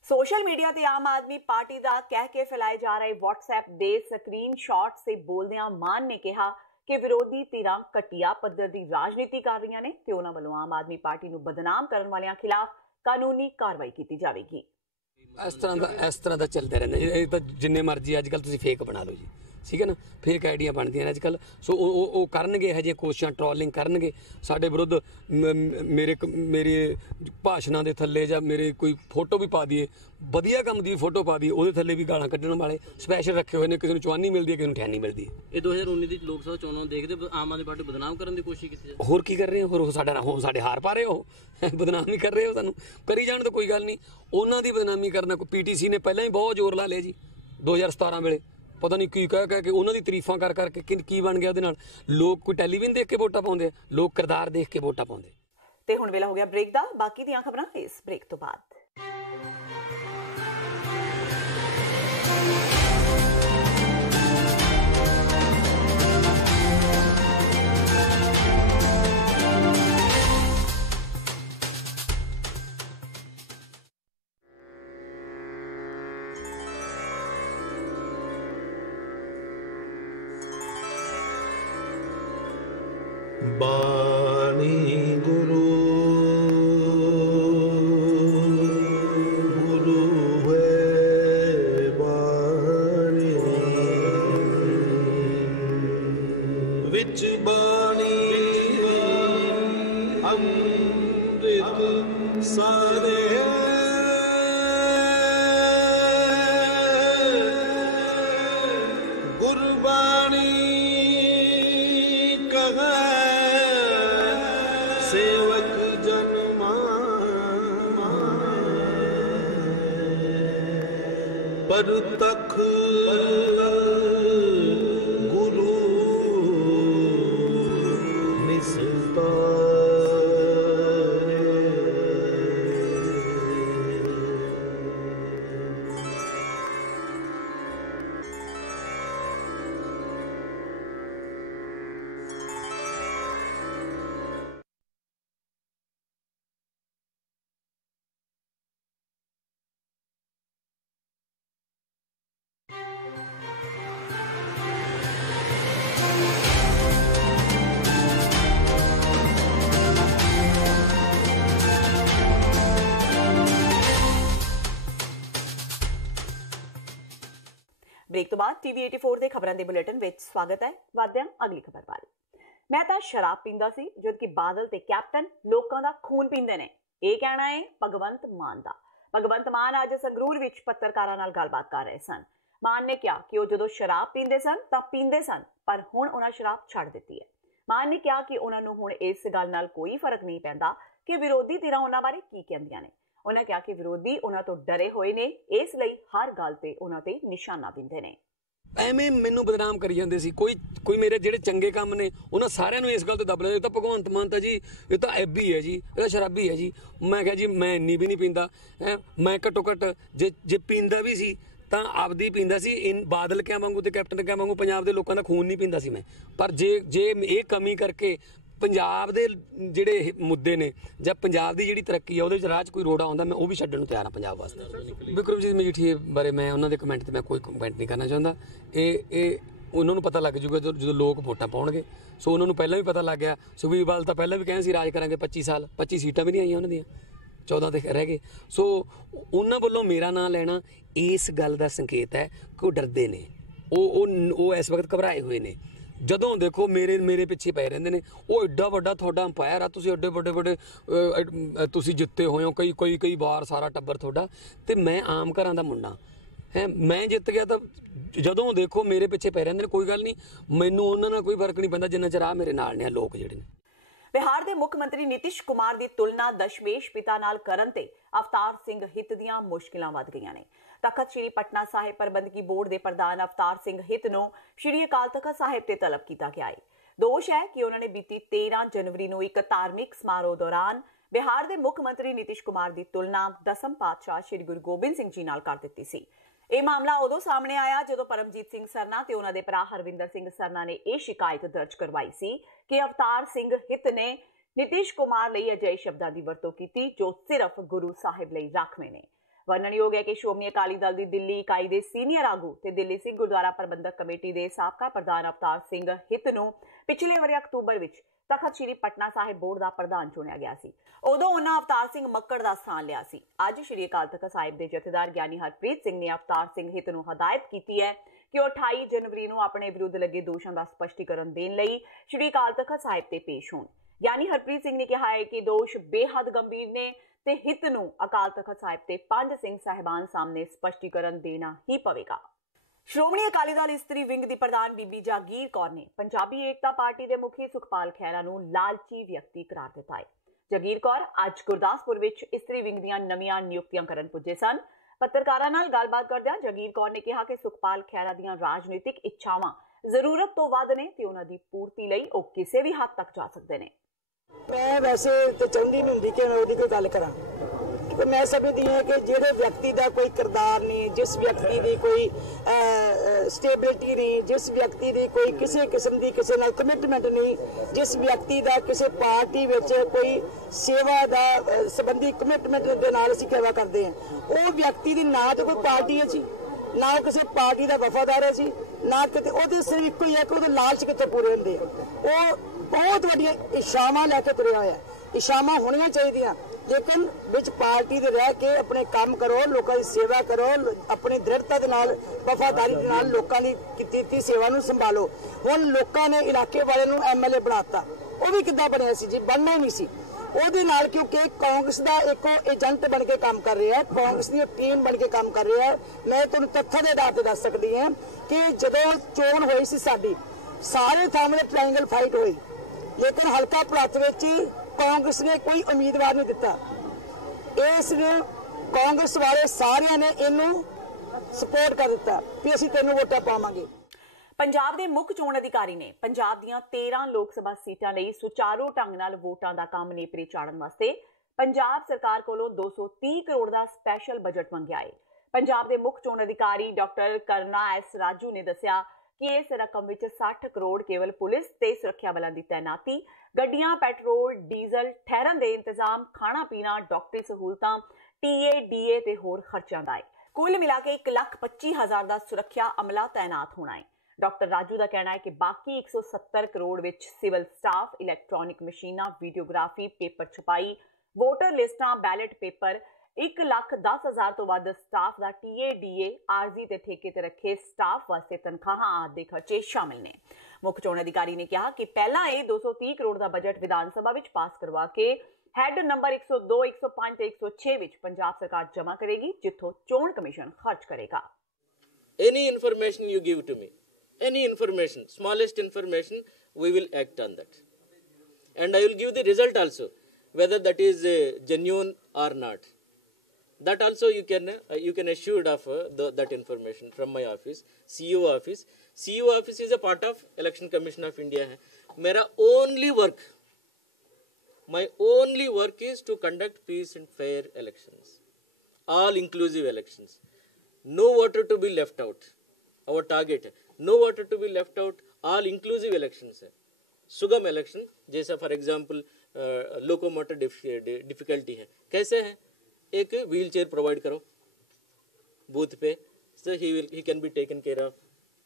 ਸੋਸ਼ਲ ਮੀਡੀਆ ਤੇ ਆਮ ਆਦਮੀ ਪਾਰਟੀ ਦਾ ਕਹਿ ਕੇ ਫੈਲਾਏ ਜਾ ਰਹੇ WhatsApp ਦੇ ਸਕਰੀਨਸ਼ਾਟ ਸੇ ਬੋਲਦਿਆਂ ਮਾਨ ਨੇ ਕਿਹਾ ਕਿ ਵਿਰੋਧੀ ਧਿਰਾਂ ਘਟੀਆ ਪੱਧਰ ਦੀ ਰਾਜਨੀਤੀ ਕਰ ਰਹੀਆਂ ਨੇ ਤੇ ਉਹਨਾਂ ਵੱਲੋਂ ਆਮ ਆਦਮੀ ਪਾਰਟੀ ਨੂੰ ਬਦਨਾਮ ਕਰਨ ਵਾਲਿਆਂ ਖਿਲਾਫ ਕਾਨੂੰਨੀ ਕਾਰਵਾਈ ਕੀਤੀ ਜਾਵੇਗੀ। ਇਸ ਤਰ੍ਹਾਂ ਦਾ ਚੱਲਦਾ ਰਹਿੰਦਾ। ਇਹ ਤਾਂ ਜਿੰਨੇ ਮਰਜ਼ੀ ਅੱਜ ਕੱਲ੍ਹ ਤੁਸੀਂ ਫੇਕ ਬਣਾ ਲਓ ਜੀ, ਠੀਕ ਹੈ ਨਾ। ਫੇਕ ਆਈਡੀਆਂ ਬਣਦੀਆਂ ਨੇ ਅੱਜ ਕੱਲ੍ਹ। ਸੋ ਉਹ ਕਰਨਗੇ ਇਹੋ ਜਿਹੀਆਂ ਕੋਸ਼ਿਸ਼ਾਂ, ਟ੍ਰੋਲਿੰਗ ਕਰਨਗੇ ਸਾਡੇ ਵਿਰੁੱਧ। ਮੇਰੇ ਭਾਸ਼ਣਾਂ ਦੇ ਥੱਲੇ ਜਾਂ ਮੇਰੇ ਕੋਈ ਫੋਟੋ ਵੀ ਪਾ ਦਈਏ, ਵਧੀਆ ਕੰਮ ਦੀ ਫੋਟੋ ਪਾ ਦਈਏ, ਉਹਦੇ ਥੱਲੇ ਵੀ ਗਾਲਾਂ ਕੱਢਣ ਵਾਲੇ ਸਪੈਸ਼ਲ ਰੱਖੇ ਹੋਏ ਨੇ। ਕਿਸੇ ਨੂੰ ਚਵਾਨੀ ਮਿਲਦੀ ਹੈ, ਕਿਸੇ ਨੂੰ ਠਹਿਨੀ ਮਿਲਦੀ ਹੈ। ਇਹ 2019 ਦੀ ਲੋਕ ਸਭਾ ਚੋਣਾਂ ਨੂੰ ਦੇਖਦੇ ਆਮ ਆਦਮੀ ਪਾਰਟੀ ਬਦਨਾਮ ਕਰਨ ਦੀ ਕੋਸ਼ਿਸ਼ ਕੀਤੀ ਜਾਂਦੀ। ਹੋਰ ਕੀ ਕਰ ਰਹੇ ਹੋ? ਹੋਰ ਸਾਡੇ ਹਾਰ ਪਾ ਰਹੇ ਹੋ, ਬਦਨਾਮ ਨਹੀਂ ਕਰ ਰਹੇ ਹੋ। ਸਾਨੂੰ ਕਰੀ ਜਾਣ ਤਾਂ ਕੋਈ ਗੱਲ ਨਹੀਂ। ਉਹਨਾਂ ਦੀ ਬਦਨਾਮੀ ਕਰਨਾ ਕੋਈ PTC ਨੇ ਪਹਿਲਾਂ ਹੀ ਬਹੁਤ ਜ਼ੋਰ ਲਾ ਲਿਆ ਜੀ 2017 ਵੇਲੇ। ਪਤਾ ਨਹੀਂ ਕੀ ਕਹਿ ਕੇ ਉਹਨਾਂ ਦੀ ਤਾਰੀਫਾਂ ਕਰ ਕਰਕੇ ਕੀ ਬਣ ਗਿਆ ਉਹਦੇ ਨਾਲ। ਲੋਕ ਕੋਈ ਟੈਲੀਵਿਜ਼ਨ ਦੇਖ ਕੇ ਵੋਟਾਂ ਪਾਉਂਦੇ, ਲੋਕ ਕਿਰਦਾਰ ਦੇਖ ਕੇ ਵੋਟਾਂ ਪਾਉਂਦੇ। ਤੇ ਹੁਣ ਵੇਲਾ ਹੋ ਗਿਆ ਬ੍ਰੇਕ ਦਾ। ਬਾਕੀ ਦੀਆਂ ਖਬਰਾਂ ਇਸ ਬ੍ਰੇਕ ਤੋਂ ਬਾਅਦ। ਬਾਣੀ ਗੁਰੂ ਹੈ ਬਾਣੀ ਵਿੱਚ ਬਾਣੀ ਅੰਮ੍ਰਿਤ ਸਾਰੇ ਪਰ ਤਖ ਗੁਰੂ ਨਿਸਤਾਰੇ। ब्रेक तो बाद TV 84 ਦੇ ਖਬਰਾਂ ਦੇ ਬੁਲੇਟਿਨ ਵਿੱਚ ਸਵਾਗਤ ਹੈ। ਵਧਦੇ ਹਾਂ ਅਗਲੀ ਖਬਰ ਵੱਲ। ਮੈਂ ਤਾਂ ਸ਼ਰਾਬ ਪੀਂਦਾ ਸੀ ਜਦਕਿ ਬਾਦਲ ਤੇ ਕੈਪਟਨ ਲੋਕਾਂ ਦਾ ਖੂਨ ਪੀਂਦੇ ਨੇ। ਇਹ ਕਹਿਣਾ ਹੈ ਭਗਵੰਤ ਮਾਨ ਦਾ। ਭਗਵੰਤ ਮਾਨ ਅੱਜ ਸੰਗਰੂਰ ਵਿੱਚ ਪੱਤਰਕਾਰਾਂ ਨਾਲ ਗੱਲਬਾਤ ਕਰ ਰਹੇ ਸਨ। ਮਾਨ ਨੇ ਕਿਹਾ ਕਿ ਉਹ ਜਦੋਂ ਸ਼ਰਾਬ ਪੀਂਦੇ ਸਨ ਤਾਂ ਪੀਂਦੇ ਸਨ, ਪਰ ਹੁਣ ਉਹਨਾਂ ਸ਼ਰਾਬ ਛੱਡ ਦਿੱਤੀ ਹੈ। ਮਾਨ ਨੇ ਕਿਹਾ ਕਿ ਉਹਨਾਂ ਨੂੰ ਹੁਣ ਇਸ ਗੱਲ ਨਾਲ ਕੋਈ ਫਰਕ ਨਹੀਂ ਪੈਂਦਾ ਕਿ ਵਿਰੋਧੀ ਧਿਰਾਂ ਉਹਨਾਂ ਬਾਰੇ ਕੀ ਕਹਿੰਦੀਆਂ ਨੇ। ਉਹਨਾਂ ਕਿਹਾ ਕਿ ਵਿਰੋਧੀ ਉਹਨਾਂ ਤੋਂ ਡਰੇ ਹੋਏ ਨੇ, ਇਸ ਲਈ ਹਰ ਗੱਲ ਤੇ ਉਹਨਾਂ ਤੇ ਨਿਸ਼ਾਨਾ ਬਿੰਦੇ ਨੇ। ਐਵੇਂ ਮੈਨੂੰ ਬਦਨਾਮ ਕਰੀ ਜਾਂਦੇ ਸੀ। ਕੋਈ ਮੇਰੇ ਜਿਹੜੇ ਚੰਗੇ ਕੰਮ ਨੇ ਉਹਨਾਂ ਸਾਰਿਆਂ ਨੂੰ ਇਸ ਗੱਲ ਤੋਂ ਦੱਬ ਲੈਂਦੇ। ਤਾਂ ਭਗਵੰਤ ਮਾਨ ਤਾਂ ਜੀ ਇਹ ਤਾਂ ਐਬੀ ਹੈ ਜੀ, ਇਹ ਤਾਂ ਸ਼ਰਾਬੀ ਹੈ ਜੀ। ਮੈਂ ਕਿਹਾ ਜੀ ਮੈਂ ਇੰਨੀ ਵੀ ਨਹੀਂ ਪੀਂਦਾ ਹੈ। ਮੈਂ ਘੱਟੋ ਘੱਟ ਜੇ ਪੀਂਦਾ ਵੀ ਸੀ ਤਾਂ ਆਪਦੀ ਪੀਂਦਾ ਸੀ। ਬਾਦਲ ਕਿਆ ਵਾਂਗੂ ਤੇ ਕੈਪਟਨ ਕਿਆ ਵਾਂਗੂ ਪੰਜਾਬ ਦੇ ਲੋਕਾਂ ਦਾ ਖੂਨ ਨਹੀਂ ਪੀਂਦਾ ਸੀ ਮੈਂ। ਪਰ ਜੇ ਇਹ ਕਮੀ ਕਰਕੇ ਪੰਜਾਬ ਦੇ ਜਿਹੜੇ ਮੁੱਦੇ ਨੇ ਜਾਂ ਪੰਜਾਬ ਦੀ ਜਿਹੜੀ ਤਰੱਕੀ ਆ ਉਹਦੇ ਵਿੱਚ ਰਾਹ 'ਚ ਕੋਈ ਰੋੜਾ ਆਉਂਦਾ, ਮੈਂ ਉਹ ਵੀ ਛੱਡਣ ਨੂੰ ਤਿਆਰ ਹਾਂ ਪੰਜਾਬ ਵਾਸਤੇ। ਬਿਕਰਮਜੀਤ ਮਜੀਠੀਆ ਬਾਰੇ ਮੈਂ ਉਹਨਾਂ ਦੇ ਕਮੈਂਟ ਤੇ ਮੈਂ ਕੋਈ ਕਮੈਂਟ ਨਹੀਂ ਕਰਨਾ ਚਾਹੁੰਦਾ। ਇਹ ਉਹਨਾਂ ਨੂੰ ਪਤਾ ਲੱਗ ਜੂਗਾ ਜਦੋਂ ਲੋਕ ਵੋਟਾਂ ਪਾਉਣਗੇ। ਸੋ ਉਹਨਾਂ ਨੂੰ ਪਹਿਲਾਂ ਵੀ ਪਤਾ ਲੱਗ ਗਿਆ। ਸੁਖਬੀਰ ਬਾਦਲ ਤਾਂ ਪਹਿਲਾਂ ਵੀ ਕਹਿੰਦੇ ਸੀ ਰਾਜ ਕਰਾਂਗੇ 25 ਸਾਲ, 25 ਸੀਟਾਂ ਵੀ ਨਹੀਂ ਆਈਆਂ ਉਹਨਾਂ ਦੀਆਂ, 14 ਤੇ ਰਹਿ ਗਏ। ਸੋ ਉਹਨਾਂ ਵੱਲੋਂ ਮੇਰਾ ਨਾਂ ਲੈਣਾ ਇਸ ਗੱਲ ਦਾ ਸੰਕੇਤ ਹੈ ਕਿ ਉਹ ਡਰਦੇ ਨੇ, ਉਹ ਇਸ ਵਕਤ ਘਬਰਾਏ ਹੋਏ ਨੇ। ਜਦੋਂ ਦੇਖੋ ਮੇਰੇ ਪਿੱਛੇ ਪੈ ਰਹਿੰਦੇ ਨੇ। ਉਹ ਐਡਾ ਵੱਡਾ ਤੁਹਾਡਾ ਅੰਪਾਇਰ ਆ, ਤੁਸੀਂ ਐਡੇ ਵੱਡੇ ਤੁਸੀਂ ਜਿੱਤੇ ਹੋਏ ਹੋ ਕਈ ਵਾਰ, ਸਾਰਾ ਟੱਬਰ ਤੁਹਾਡਾ, ਤੇ ਮੈਂ ਆਮ ਘਰਾਂ ਦਾ ਮੁੰਡਾ ਹੈ। ਮੈਂ ਜਿੱਤ ਗਿਆ ਤਾਂ ਜਦੋਂ ਦੇਖੋ ਮੇਰੇ ਪਿੱਛੇ ਪੈ ਰਹਿੰਦੇ ਨੇ। ਕੋਈ ਗੱਲ ਨਹੀਂ, ਮੈਨੂੰ ਉਹਨਾਂ ਨਾਲ ਕੋਈ ਫਰਕ ਨਹੀਂ ਪੈਂਦਾ ਜਿੰਨਾ ਚਿਰ ਆ ਮੇਰੇ ਨਾਲ ਨੇ ਲੋਕ ਜਿਹੜੇ ਨੇ। ਬਿਹਾਰ ਦੇ ਮੁੱਖ ਮੰਤਰੀ ਨਿਤਿਸ਼ ਕੁਮਾਰ ਦੀ ਤੁਲਨਾ ਦਸ਼ਮੇਸ਼ ਪਿਤਾ ਨਾਲ ਕਰਨ ਤੇ ਅਵਤਾਰ ਸਿੰਘ ਹਿੱਤ ਦੀਆਂ ਮੁਸ਼ਕਿਲਾਂ ਵੱਧ ਗਈਆਂ ਨੇ। ਤਖਤ ਸ੍ਰੀ ਪਟਨਾ ਸਾਹਿਬ ਪ੍ਰਬੰਧਕੀ ਬੋਰਡ ਦੇ ਪ੍ਰਧਾਨ ਅਵਤਾਰ ਸਿੰਘ ਹਿੱਤ ਨੂੰ ਸ੍ਰੀ ਅਕਾਲ ਤਖਤ ਸਾਹਿਬ ਤੇ ਤਲਬ ਕੀਤਾ ਗਿਆ ਹੈ। ਦੋਸ਼ ਹੈ ਕਿ ਉਹਨਾਂ ਨੇ ਬੀਤੀ 13 ਜਨਵਰੀ ਨੂੰ ਇੱਕ ਧਾਰਮਿਕ ਸਮਾਰੋਹ ਦੌਰਾਨ ਬਿਹਾਰ ਦੇ ਮੁੱਖ ਮੰਤਰੀ ਨਿਤਿਸ਼ ਕੁਮਾਰ ਦੀ ਤੁਲਨਾ ਦਸਮ ਪਾਤਸ਼ਾਹ ਸ੍ਰੀ ਗੁਰੂ ਗੋਬਿੰਦ ਸਿੰਘ ਜੀ ਨਾਲ ਕਰ ਦਿੱਤੀ ਸੀ। ਇਹ ਮਾਮਲਾ ਉਦੋਂ ਸਾਹਮਣੇ ਆਇਆ ਜਦੋਂ ਪਰਮਜੀਤ ਸਿੰਘ ਸਰਨਾ ਤੇ ਉਹਨਾਂ ਦੇ ਭਰਾ ਹਰਵਿੰਦਰ ਸਿੰਘ ਸਰਨਾ ਨੇ ਇਹ ਸ਼ਿਕਾਇਤ ਦਰਜ ਕਰਵਾਈ ਸੀ ਕਿ ਅਵਤਾਰ ਸਿੰਘ ਹਿੱਤ ਨੇ ਨਿਤਿਸ਼ ਕੁਮਾਰ ਲਈ ਅਜਿਹੇ ਸ਼ਬਦਾਂ ਦੀ ਵਰਤੋਂ ਕੀਤੀ ਜੋ ਸਿਰਫ ਗੁਰੂ ਸਾਹਿਬ ਲਈ ਰਾਖਵੇਂ ਨੇ। ਵਰਣਨਯੋਗ ਹੈ ਕਿ ਸ਼੍ਰੋਮਣੀ ਅਕਾਲੀ ਦਲ ਦੀ ਦਿੱਲੀ ਇਕਾਈ ਦੇ ਸੀਨੀਅਰ ਆਗੂ ਤੇ ਦਿੱਲੀ ਸਿੱਖ ਗੁਰਦੁਆਰਾ ਪ੍ਰਬੰਧਕ ਕਮੇਟੀ ਦੇ ਸਾਬਕਾ ਪ੍ਰਧਾਨ ਅਵਤਾਰ ਸਿੰਘ ਹਿੱਤ ਨੂੰ ਪਿਛਲੇ ਵਰ੍ਹੇ ਅਕਤੂਬਰ ਵਿੱਚ ਤਖਤ ਸ੍ਰੀ ਪਟਨਾ ਸਾਹਿਬ ਬੋਰਡ ਦਾ ਪ੍ਰਧਾਨ ਚੁਣਿਆ ਗਿਆ ਸੀ। ਉਦੋਂ ਉਹਨਾਂ ਅਵਤਾਰ ਸਿੰਘ ਮੱਕੜ ਦਾ ਸਥਾਨ ਲਿਆ ਸੀ। ਅੱਜ ਸ੍ਰੀ ਅਕਾਲ ਤਖਤ ਸਾਹਿਬ ਦੇ ਜਥੇਦਾਰ ਗਿਆਨੀ ਹਰਪ੍ਰੀਤ ਸਿੰਘ ਨੇ ਅਵਤਾਰ ਸਿੰਘ ਹਿੱਤ ਨੂੰ ਹਦਾਇਤ ਕੀਤੀ ਹੈ ਕਿ ਉਹ 28 ਜਨਵਰੀ ਨੂੰ ਆਪਣੇ ਵਿਰੁੱਧ ਲੱਗੇ ਦੋਸ਼ਾਂ ਦਾ ਸਪਸ਼ਟੀਕਰਨ ਦੇਣ ਲਈ ਸ੍ਰੀ ਅਕਾਲ ਤਖਤ ਸਾਹਿਬ ਤੇ ਪੇਸ਼ ਹੋਣ। ਗਿਆਨੀ ਹਰਪ੍ਰੀਤ ਸਿੰਘ ਨੇ ਕਿਹਾ ਹੈ ਕਿ ਦੋਸ਼ ਬੇਹੱਦ ਗੰਭੀਰ ਨੇ ਤੇ ਹਿੱਤ ਨੂੰ ਅਕਾਲ ਤਖਤ ਸਾਹਿਬ ਤੇ 5 ਸਿੰਘ ਸਾਹਿਬਾਨ ਸਾਹਮਣੇ ਸਪਸ਼ਟੀਕਰਨ ਦੇਣਾ ਹੀ ਪਵੇਗਾ। ਸ਼੍ਰੋਮਣੀ ਅਕਾਲੀ ਦਲ ਇਸਤਰੀ ਵਿੰਗ ਦੀ ਪ੍ਰਧਾਨ ਬੀਬੀ ਜਾਗੀਰ ਕੌਰ ਨੇ ਪੰਜਾਬੀ ਏਕਤਾ ਪਾਰਟੀ ਦੇ ਮੁਖੀ ਸੁਖਪਾਲ ਖਹਿਰਾ ਨੂੰ ਲਾਲਚੀ ਵਿਅਕਤੀ ਕਰਾਰ ਦਿੱਤਾ ਹੈ। ਜਾਗੀਰ ਕੌਰ ਅੱਜ ਗੁਰਦਾਸਪੁਰ ਵਿੱਚ ਇਸਤਰੀ ਵਿੰਗ ਦੀਆਂ ਨਵੀਆਂ ਨਿਯੁਕਤੀਆਂ ਕਰਨ ਪੁੱਜੇ ਸਨ। ਪੱਤਰਕਾਰਾਂ ਨਾਲ ਗੱਲਬਾਤ ਕਰਦਿਆਂ ਜਾਗੀਰ ਕੌਰ ਨੇ ਕਿਹਾ ਕਿ ਸੁਖਪਾਲ ਖਹਿਰਾ ਦੀਆਂ ਰਾਜਨੀਤਿਕ ਇੱਛਾਵਾਂ ਜ਼ਰੂਰਤ ਤੋਂ ਵੱਧ ਨੇ ਤੇ ਉਹਨਾਂ ਦੀ ਪੂਰਤੀ ਲਈ ਉਹ ਕਿਸੇ ਵੀ ਹੱਦ ਤੱਕ ਜਾ ਸਕਦੇ ਨੇ। मैं वैसे तो चाहती नहीं होंगी कि मैं वो कोई गल करा, क्योंकि मैं समझती हूँ कि जिहड़े व्यक्ति का कोई किरदार नहीं, जिस व्यक्ति की कोई स्टेबिलिटी नहीं, जिस व्यक्ति की कोई किसी किस्म की किसी नाल कमिटमेंट नहीं, जिस व्यक्ति का किसी पार्टी विच कोई सेवा का संबंधी कमिटमेंट के नाल असीं सेवा करते हैं, वो व्यक्ति की ना तो कोई पार्टी है जी, ना किसी पार्टी का वफादार है जी, ना किते ओहदे सिर्फ इक्को ही है कि ओहदे लालच कितों पूरे होंदे आ। बहुत वड्डियां इच्छावां लैके तुरिया होया। इच्छावां होणियां चाहीदियां, लेकिन विच पार्टी दे रह के अपने काम करो, लोकां दी सेवा करो, अपनी दृढ़ता दे नाल वफादारी दे नाल लोकां दी कीती सेवा नूं संभालो। हुण लोकां ने इलाके वाले नूं MLA बनाता, वो भी किद्दां बणिया सी जी, बनना ही नहीं सी ਉਹਦੇ ਨਾਲ, क्योंकि कांग्रेस का एक एजेंट बन के काम कर रहा है, कांग्रेस की टीम बन के काम कर रहा है। मैं तुहानूं तत्थां दे आधार ते दस सकदी हां कि जदों चोण होई सी साडी सारे थांवां ट्रायंगल फाइट होई, लेकिन हल्का भड़त विच कांग्रेस ने कोई उम्मीदवार नहीं दिता। इस कांग्रेस वाले सारिਆਂ ने इनू सपोर्ट कर दिता कि ਅਸੀਂ ਤੈਨੂੰ ਵੋਟਾਂ ਪਾਵਾਂਗੇ। ਪੰਜਾਬ ਦੇ ਮੁੱਖ ਚੋਣ ਅਧਿਕਾਰੀ ਨੇ ਪੰਜਾਬ ਦੀਆਂ 13 ਲੋਕ ਸਭਾ ਸੀਟਾਂ ਲਈ ਸੁਚਾਰੂ ਢੰਗ ਨਾਲ ਵੋਟਾਂ ਦਾ ਕੰਮ ਨੇਪਰੇ ਚਾੜਨ ਵਾਸਤੇ ਪੰਜਾਬ ਸਰਕਾਰ ਕੋਲੋਂ 230 ਕਰੋੜ ਦਾ ਸਪੈਸ਼ਲ ਬਜਟ ਮੰਗਿਆ ਹੈ। ਪੰਜਾਬ ਦੇ ਮੁੱਖ ਚੋਣ ਅਧਿਕਾਰੀ ਡਾਕਟਰ ਕਰਨਾ ਐਸ ਰਾਜੂ ਨੇ ਦੱਸਿਆ ਕਿ ਇਸ ਰਕਮ ਵਿੱਚ 60 ਕਰੋੜ ਕੇਵਲ ਪੁਲਿਸ ਤੇ ਸੁਰੱਖਿਆ ਬਲਾਂ ਦੀ ਤੈਨਾਤੀ, ਗੱਡੀਆਂ, ਪੈਟਰੋਲ, ਡੀਜ਼ਲ, ਠਹਿਰਨ ਦੇ ਇੰਤਜ਼ਾਮ, ਖਾਣਾ ਪੀਣਾ, ਡਾਕਟਰੀ ਸਹੂਲਤਾਂ, TA, DA ਤੇ ਹੋਰ ਖਰਚਿਆਂ ਦਾ ਹੈ। ਕੁੱਲ ਮਿਲਾ ਕੇ 1,25,000 ਦਾ ਸੁਰੱਖਿਆ ਅਮਲਾ ਤੈਨਾਤ ਹੋਣਾ ਹੈ। ਡਾਕਟਰ ਰਾਜੂ ਦਾ ਕਹਿਣਾ ਹੈ ਕਿ ਬਾਕੀ 170 ਕਰੋੜ ਵਿੱਚ ਸਿਵਲ ਸਟਾਫ, ਇਲੈਕਟ੍ਰੋਨਿਕ ਮਸ਼ੀਨਾਂ, ਵੀਡੀਓਗ੍ਰਾਫੀ, ਪੇਪਰ ਛਪਾਈ, ਵੋਟਰ ਲਿਸਟਾਂ, ਬੈਲਟ ਪੇਪਰ, 1,10,000 ਤੋਂ ਵੱਧ ਸਟਾਫ ਦਾ TADA ਆਰਜ਼ੀ ਤੇ ਠੇਕੇ ਤੇ ਰੱਖੇ ਸਟਾਫ ਵਾਸਤੇ ਤਨਖਾਹਾਂ ਆਦਿ ਦੇ ਖਰਚੇ ਸ਼ਾਮਿਲ ਨੇ। ਮੁੱਖ ਚੋਣ ਅਧਿਕਾਰੀ ਨੇ ਕਿਹਾ ਕਿ ਪਹਿਲਾਂ ਇਹ 230 ਕਰੋੜ ਦਾ ਬਜਟ ਵਿਧਾਨ ਸਭਾ ਵਿੱਚ ਪਾਸ ਕਰਵਾ ਕੇ ਹੈਡ ਨੰਬਰ 102, 105 ਤੇ 106 ਵਿੱਚ ਪੰਜਾਬ ਸਰਕਾਰ ਜਮ੍ਹਾਂ ਕਰੇਗੀ, ਜਿੱਥੋਂ ਚੋਣ ਕਮਿਸ਼ਨ ਖਰਚ ਕਰੇਗਾ। Any information you give to me, any information, smallest information, we will act on that. And I will give the result also, whether that is genuine or not. That also you can assured of that information from my office, CEO office. CEO office is a part of Election Commission of India. मेरा my only work is to conduct peace and fair elections, all inclusive elections. No voter to be left out. Our target है no voter to be left out. All inclusive elections है, सुगम election, जैसा for example locomotor difficulty है, कैसे है, एक व्हील चेयर प्रोवाइड करो बूथ पे, so he can be taken care of.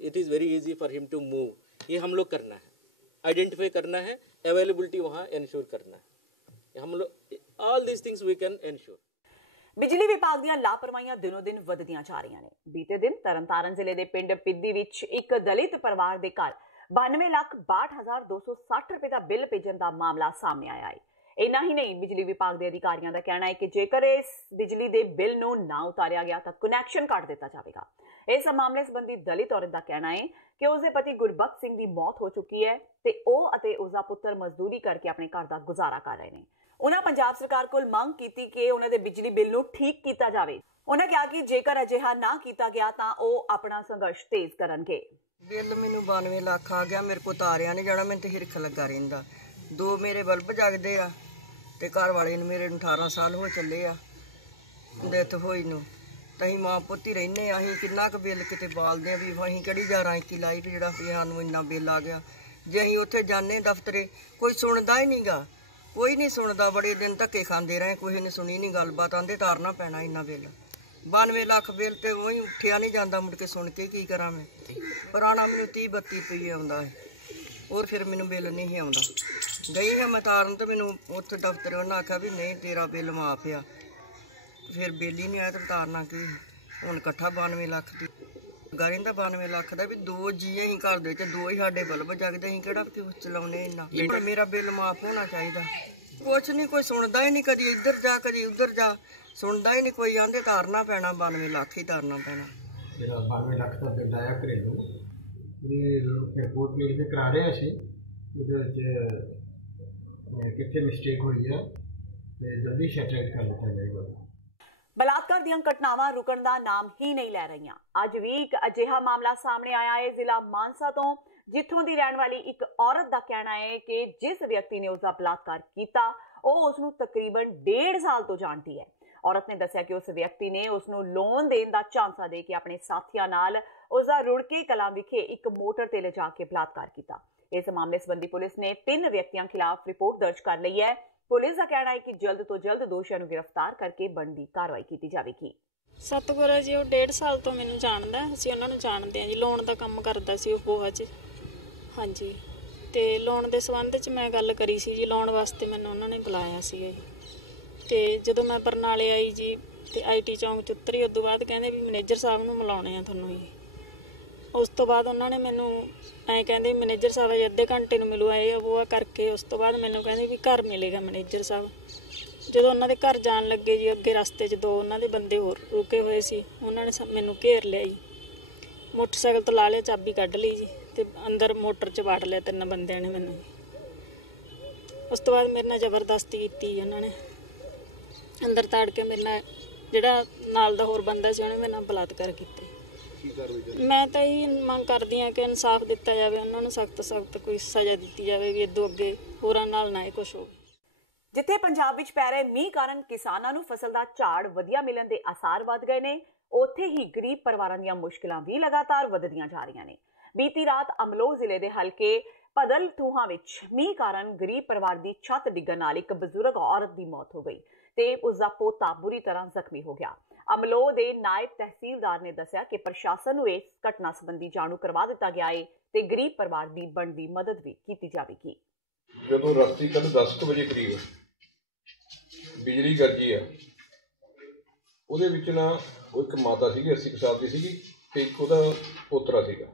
It is very easy for him to move. ये हम लोग करना है, आइडेंटिफाई करना है, अवेलेबिलिटी वहाँ इंश्योर करना है, हम लोग all these things we can ensure. ਬਿਜਲੀ ਵਿਭਾਗ ਦੀਆਂ ਲਾਪਰਵਾਹੀਆਂ ਦਿਨੋਂ ਦਿਨ ਵਧਦੀਆਂ ਜਾ ਰਹੀਆਂ ਨੇ। ਬੀਤੇ ਦਿਨ ਤਰਨਤਾਰਨ ਜ਼ਿਲ੍ਹੇ ਦੇ ਪਿੰਡ ਪਿੱਦੀ ਵਿੱਚ ਇੱਕ ਦਲਿਤ ਪਰਿਵਾਰ ਦੇ ਘਰ 92,62,260 ਰੁਪਏ ਦਾ ਬਿੱਲ ਭੇਜਣ ਦਾ ਮਾਮਲਾ ਸਾਹਮਣੇ ਆਇਆ ਹੈ। ਇੰਨਾ ਹੀ ਨਹੀਂ, ਬਿਜਲੀ ਵਿਭਾਗ ਦੇ ਅਧਿਕਾਰੀਆਂ ਦਾ ਕਹਿਣਾ ਹੈ ਕਿ ਜੇਕਰ ਇਸ ਬਿਜਲੀ ਦੇ ਬਿੱਲ ਨੂੰ ਨਾ ਉਤਾਰਿਆ ਗਿਆ ਤਾਂ ਕਨੈਕਸ਼ਨ ਕੱਟ ਦਿੱਤਾ ਜਾਵੇਗਾ। ਇਸ ਮਾਮਲੇ ਸੰਬੰਧੀ ਦਲਿਤ ਔਰਤ ਦਾ ਕਹਿਣਾ ਹੈ ਕਿ ਉਸਦੇ ਪਤੀ ਗੁਰਬਖਸ਼ ਸਿੰਘ ਦੀ ਮੌਤ ਹੋ ਚੁੱਕੀ ਹੈ ਤੇ ਉਹ ਅਤੇ ਉਸਦਾ ਪੁੱਤਰ ਮਜ਼ਦੂਰੀ ਕਰਕੇ ਆਪਣੇ ਘਰ ਦਾ ਗੁਜ਼ਾਰਾ ਕਰ ਰਹੇ ਨੇ। ਉਹਨਾਂ ਪੰਜਾਬ ਸਰਕਾਰ ਕੋਲ ਮੰਗ ਕੀਤੀ ਕਿ ਉਹਨਾਂ ਦੇ ਬਿਜਲੀ ਬਿੱਲ ਨੂੰ ਠੀਕ ਕੀਤਾ ਜਾਵੇ। ਉਹਨਾਂ ਕਿਹਾ ਕਿ ਜੇਕਰ ਅਜਿਹਾ ਨਾ ਕੀਤਾ ਗਿਆ ਤਾਂ ਉਹ ਆਪਣਾ ਸੰਘਰਸ਼ ਤੇਜ਼ ਕਰਨਗੇ। ਬਿੱਲ ਮੈਨੂੰ 92 ਲੱਖ ਆ ਗਿਆ, ਮੇਰੇ ਕੋਲ ਤਾਰਿਆ ਨਹੀਂ ਜਾਣਾ, ਮੈਨੂੰ ਤੇ ਹਿਰਖ ਲੱਗਾ ਰਹਿੰਦਾ। 2 ਮੇਰੇ ਬਲਬ ਜਗਦੇ ਆ ਤੇ ਘਰ ਵਾਲੇ ਨੂੰ ਮੇਰੇ ਨੂੰ 18 ਸਾਲ ਹੋ ਚੱਲੇ ਆ ਡੈਥ ਹੋਈ ਨੂੰ। ਤਾਂ ਅਸੀਂ ਮਾਂ ਪੁੱਤ ਹੀ ਰਹਿੰਦੇ ਆ, ਅਸੀਂ ਕਿੰਨਾ ਕੁ ਬਿੱਲ ਕਿਤੇ ਬਾਲਦੇ ਆ ਵੀ ਅਸੀਂ ਕਿਹੜੀ 11 ਲਾਈ ਵੀ ਜਿਹੜਾ ਵੀ ਸਾਨੂੰ ਇੰਨਾ ਬਿੱਲ ਆ ਗਿਆ। ਜੇ ਅਸੀਂ ਉੱਥੇ ਜਾਂਦੇ ਦਫ਼ਤਰੇ ਕੋਈ ਸੁਣਦਾ ਹੀ ਨਹੀਂਗਾ, ਕੋਈ ਨਹੀਂ ਸੁਣਦਾ। ਬੜੇ ਦਿਨ ਧੱਕੇ ਖਾਂਦੇ ਰਹੇ, ਕਿਸੇ ਨੇ ਸੁਣੀ ਨਹੀਂ ਗੱਲਬਾਤ, ਆਂਦੇ ਤਾਰਨਾ ਪੈਣਾ ਇੰਨਾ ਬਿੱਲ। 92 ਲੱਖ ਬਿੱਲ ਤੇ ਉਹੀ ਉੱਠਿਆ ਨਹੀਂ ਜਾਂਦਾ, ਮੁੜ ਕੇ ਸੁਣ ਕੇ ਕੀ ਕਰਾਂ ਮੈਂ। ਪੁਰਾਣਾ ਮੈਨੂੰ 30-32 ਰੁਪਏ ਆਉਂਦਾ ਹੈ, ਹੋਰ ਫਿਰ ਮੈਨੂੰ ਬਿੱਲ ਨਹੀਂ ਆਉਂਦਾ। ਗਈ ਹਾਂ ਮੈਂ ਤਾਰਨ ਤੇ ਮੈਨੂੰ ਉੱਥੇ ਦਫ਼ਤਰ ਉਹਨਾਂ ਆਖਿਆ ਵੀ ਨਹੀਂ ਤੇਰਾ ਬਿੱਲ ਮਾਫ ਆ। ਫਿਰ ਬਿੱਲ ਹੀ ਨਹੀਂ ਆਇਆ ਤੇ ਤਾਰਨਾ ਕੀ। ਹੁਣ ਇਕੱਠਾ 92 ਲੱਖ ਦੀ ਗਾਰੀ ਦਾ 92 ਲੱਖ ਦਾ ਵੀ 2 ਜੀ ਅਸੀਂ ਘਰ ਦੇ ਵਿੱਚ, 2 ਹੀ ਸਾਡੇ ਬਲਬ ਜਗਦੇ, ਅਸੀਂ ਕਿਹੜਾ ਚਲਾਉਣੇ ਇੰਨਾ। ਮੇਰਾ ਬਿੱਲ ਮਾਫ ਹੋਣਾ ਚਾਹੀਦਾ। ਕੁਛ ਨਹੀਂ, ਕੋਈ ਸੁਣਦਾ ਹੀ ਨਹੀਂ, ਕਦੀ ਇੱਧਰ ਜਾ ਕਦੀ ਉੱਧਰ ਜਾ, ਸੁਣਦਾ ਹੀ ਨਹੀਂ ਕੋਈ। ਆਂਦੇ ਤਾਰਨਾ ਪੈਣਾ 92 ਲੱਖ ਹੀ ਤਾਰਨਾ ਪੈਣਾ। ਮੇਰਾ 92 ਲੱਖ ਦਾ ਬਿੱਲ ਆਇਆ ਘਰੇਲੂ, ਰਿਪੋਰਟ ਮੇਰੀ ਤੇ ਕਰਾ ਰਹੇ ਅਸੀਂ, ਉਹਦੇ ਵਿੱਚ ਕਿੱਥੇ ਮਿਸਟੇਕ ਹੋਈ ਹੈ ਤੇ ਜਲਦੀ ਸੈਟਲ ਕਰ ਦਿੱਤਾ ਜਾਏਗਾ। ਬਲਾਤਕਾਰ ਦੀਆਂ ਘਟਨਾਵਾਂ ਰੁਕਣ ਦਾ ਨਾਮ ਹੀ ਨਹੀਂ ਲੈ ਰਹੀਆਂ। ਅੱਜ ਵੀ ਇੱਕ ਅਜਿਹਾ ਮਾਮਲਾ ਸਾਹਮਣੇ ਆਇਆ ਹੈ ਜ਼ਿਲ੍ਹਾ ਮਾਨਸਾ ਤੋਂ, ਜਿੱਥੋਂ ਦੀ ਰਹਿਣ ਵਾਲੀ ਇੱਕ ਔਰਤ ਦਾ ਕਹਿਣਾ ਹੈ ਕਿ ਜਿਸ ਵਿਅਕਤੀ ਨੇ ਉਸਦਾ ਬਲਾਤਕਾਰ ਕੀਤਾ ਉਹ ਉਸਨੂੰ ਤਕਰੀਬਨ 1.5 ਸਾਲ ਤੋਂ ਜਾਣਦੀ ਹੈ। ਔਰਤ ਨੇ ਦੱਸਿਆ ਕਿ ਉਸ ਵਿਅਕਤੀ ਨੇ ਉਸਨੂੰ ਲੋਨ ਦੇਣ ਦਾ ਝਾਂਸਾ ਦੇ ਕੇ ਆਪਣੇ ਸਾਥੀਆਂ ਨਾਲ ਉਸਦਾ ਰੁੜਕੇ ਕਲਾਂ ਵਿਖੇ ਇੱਕ ਮੋਟਰ ਤੇ ਲਿਜਾ ਕੇ ਬਲਾਤਕਾਰ ਕੀਤਾ। ਇਸ ਮਾਮਲੇ ਸੰਬੰਧੀ ਪੁਲਿਸ ਨੇ 3 ਵਿਅਕਤੀਆਂ ਖਿਲਾਫ ਰਿਪੋਰਟ ਦਰਜ ਕਰ ਲਈ ਹੈ। ਪੁਲਿਸ ਦਾ ਕਹਿਣਾ ਹੈ ਕਿ ਜਲਦ ਤੋਂ ਜਲਦ ਦੋਸ਼ੀਆਂ ਨੂੰ ਗ੍ਰਿਫਤਾਰ ਕਰਕੇ ਬਣਦੀ ਕਾਰਵਾਈ ਕੀਤੀ ਜਾਵੇਗੀ। ਸਤਗੁਰ ਜੀ ਉਹ 1.5 ਸਾਲ ਤੋਂ ਮੈਨੂੰ ਜਾਣਦਾ, ਅਸੀਂ ਉਹਨਾਂ ਨੂੰ ਜਾਣਦੇ ਹਾਂ ਜੀ। ਲੋਨ ਦਾ ਕੰਮ ਕਰਦਾ ਸੀ ਉਹ ਬੋਹਾ 'ਚ, ਹਾਂਜੀ। ਤੇ ਲੋਨ ਦੇ ਸੰਬੰਧ 'ਚ ਮੈਂ ਗੱਲ ਕਰੀ ਸੀ ਜੀ, ਲੋਨ ਵਾਸਤੇ ਮੈਨੂੰ ਉਹਨਾਂ ਨੇ ਬੁਲਾਇਆ ਸੀਗਾ ਜੀ। ਤੇ ਜਦੋਂ ਮੈਂ ਬਰਨਾਲੇ ਆਈ ਜੀ ਤੇ IT ਚੌਂਕ 'ਚ ਉਤਰੀ, ਉਸ ਤੋਂ ਬਾਅਦ ਕਹਿੰਦੇ ਵੀ ਮੈਨੇਜਰ ਸਾਹਿਬ ਨੂੰ ਮਿਲਾਉਣੇ ਆ ਤੁਹਾਨੂੰ ਜੀ। ਉਸ ਤੋਂ ਬਾਅਦ ਉਹਨਾਂ ਨੇ ਮੈਨੂੰ ਐਂ ਕਹਿੰਦੇ ਮੈਨੇਜਰ ਸਾਹਿਬ ਅਜੇ ਅੱਧੇ ਘੰਟੇ ਨੂੰ ਮਿਲੂ ਆਏ ਉਹ ਕਰਕੇ। ਉਸ ਤੋਂ ਬਾਅਦ ਮੈਨੂੰ ਕਹਿੰਦੇ ਵੀ ਘਰ ਮਿਲੇਗਾ ਮੈਨੇਜਰ ਸਾਹਿਬ। ਜਦੋਂ ਉਹਨਾਂ ਦੇ ਘਰ ਜਾਣ ਲੱਗੇ ਜੀ, ਅੱਗੇ ਰਸਤੇ 'ਚ 2 ਉਹਨਾਂ ਦੇ ਬੰਦੇ ਹੋਰ ਰੁਕੇ ਹੋਏ ਸੀ, ਉਹਨਾਂ ਨੇ ਮੈਨੂੰ ਘੇਰ ਲਿਆ ਜੀ। ਮੋਟਰਸਾਈਕਲ ਤੋਂ ਲਾ ਲਿਆ, ਚਾਬੀ ਕੱਢ ਲਈ ਜੀ ਤੇ ਅੰਦਰ ਮੋਟਰ 'ਚ ਵਾੜ ਲਿਆ 3 ਬੰਦਿਆਂ ਨੇ ਮੈਨੂੰ। ਉਸ ਤੋਂ ਬਾਅਦ ਮੇਰੇ ਨਾਲ ਜ਼ਬਰਦਸਤੀ ਕੀਤੀ ਉਹਨਾਂ ਨੇ, ਅੰਦਰ ਤਾੜ ਕੇ ਮੇਰੇ ਨਾਲ ਜਿਹੜਾ ਨਾਲ ਦਾ ਹੋਰ ਬੰਦਾ ਸੀ ਉਹਨੇ ਮੇਰੇ ਨਾਲ ਬਲਾਤਕਾਰ ਕੀਤਾ। ਮੈਂ ਤਾਂ ਇਹ ਮੰਗ ਕਰਦੀ ਹਾਂ ਕਿ ਇਨਸਾਫ ਦਿੱਤਾ ਜਾਵੇ, ਉਹਨਾਂ ਨੂੰ ਸਖਤ ਕੋਈ ਸਜ਼ਾ ਦਿੱਤੀ ਜਾਵੇ ਵੀ ਇਦੋਂ ਅੱਗੇ ਹੋਰਾਂ ਨਾਲ ਨਾ ਇਹ ਕੁਛ ਹੋਵੇ। ਜਿੱਥੇ ਪੰਜਾਬ ਵਿੱਚ ਪੈ ਰਹੇ ਮੀਂਹ ਕਾਰਨ ਕਿਸਾਨਾਂ ਨੂੰ ਫਸਲ ਦਾ ਝਾੜ ਵਧੀਆ ਮਿਲਣ ਦੇ ਆਸਾਰ ਵੱਧ ਗਏ ਨੇ, ਉੱਥੇ ਹੀ ਗਰੀਬ ਪਰਿਵਾਰਾਂ ਦੀਆਂ ਮੁਸ਼ਕਲਾਂ ਵੀ ਲਗਾਤਾਰ ਵਧਦੀਆਂ ਜਾ ਰਹੀਆਂ ਨੇ। ਬੀਤੀ ਰਾਤ ਅਮਲੋਹ ਜ਼ਿਲ੍ਹੇ ਦੇ ਹਲਕੇ ਪਦਲ ਥੂਹਾਂ ਵਿੱਚ ਮੀਂਹ ਕਾਰਨ ਗਰੀਬ ਪਰਿਵਾਰ ਦੀ ਛੱਤ ਡਿੱਗਣ ਨਾਲ ਇੱਕ ਬਜ਼ੁਰਗ ਔਰਤ ਦੀ ਮੌਤ ਹੋ ਗਈ ਤੇ ਉਸਦਾ ਪੋਤਾ ਬੁਰੀ ਤਰ੍ਹਾਂ ਜ਼ਖਮੀ ਹੋ ਗਿਆ। ਅਮਲੋਹ ਦੇ ਨਾਇਬ ਤਹਿਸੀਲਦਾਰ ਨੇ ਦੱਸਿਆ ਕਿ ਪ੍ਰਸ਼ਾਸਨ ਨੂੰ ਇਸ ਘਟਨਾ ਸੰਬੰਧੀ ਜਾਣੂ ਕਰਵਾ ਦਿੱਤਾ ਗਿਆ ਹੈ ਤੇ ਗਰੀਬ ਪਰਿਵਾਰ ਦੀ ਬਣਦੀ ਮਦਦ ਵੀ ਕੀਤੀ ਜਾਵੇਗੀ। ਜਦੋਂ ਰਾਤੀ ਕੱਲ 10 ਵਜੇ ਕਰੀਬ ਬਿਜਲੀ ਗਰਜੀ ਆ ਉਹਦੇ ਵਿੱਚ ਨਾ ਉਹ ਇੱਕ ਮਾਤਾ ਸੀਗੀ 80 ਕੁ ਸਾਲ ਦੀ ਸੀਗੀ ਤੇ ਇੱਕ ਉਹਦਾ ਪੋਤਰਾ ਸੀਗਾ।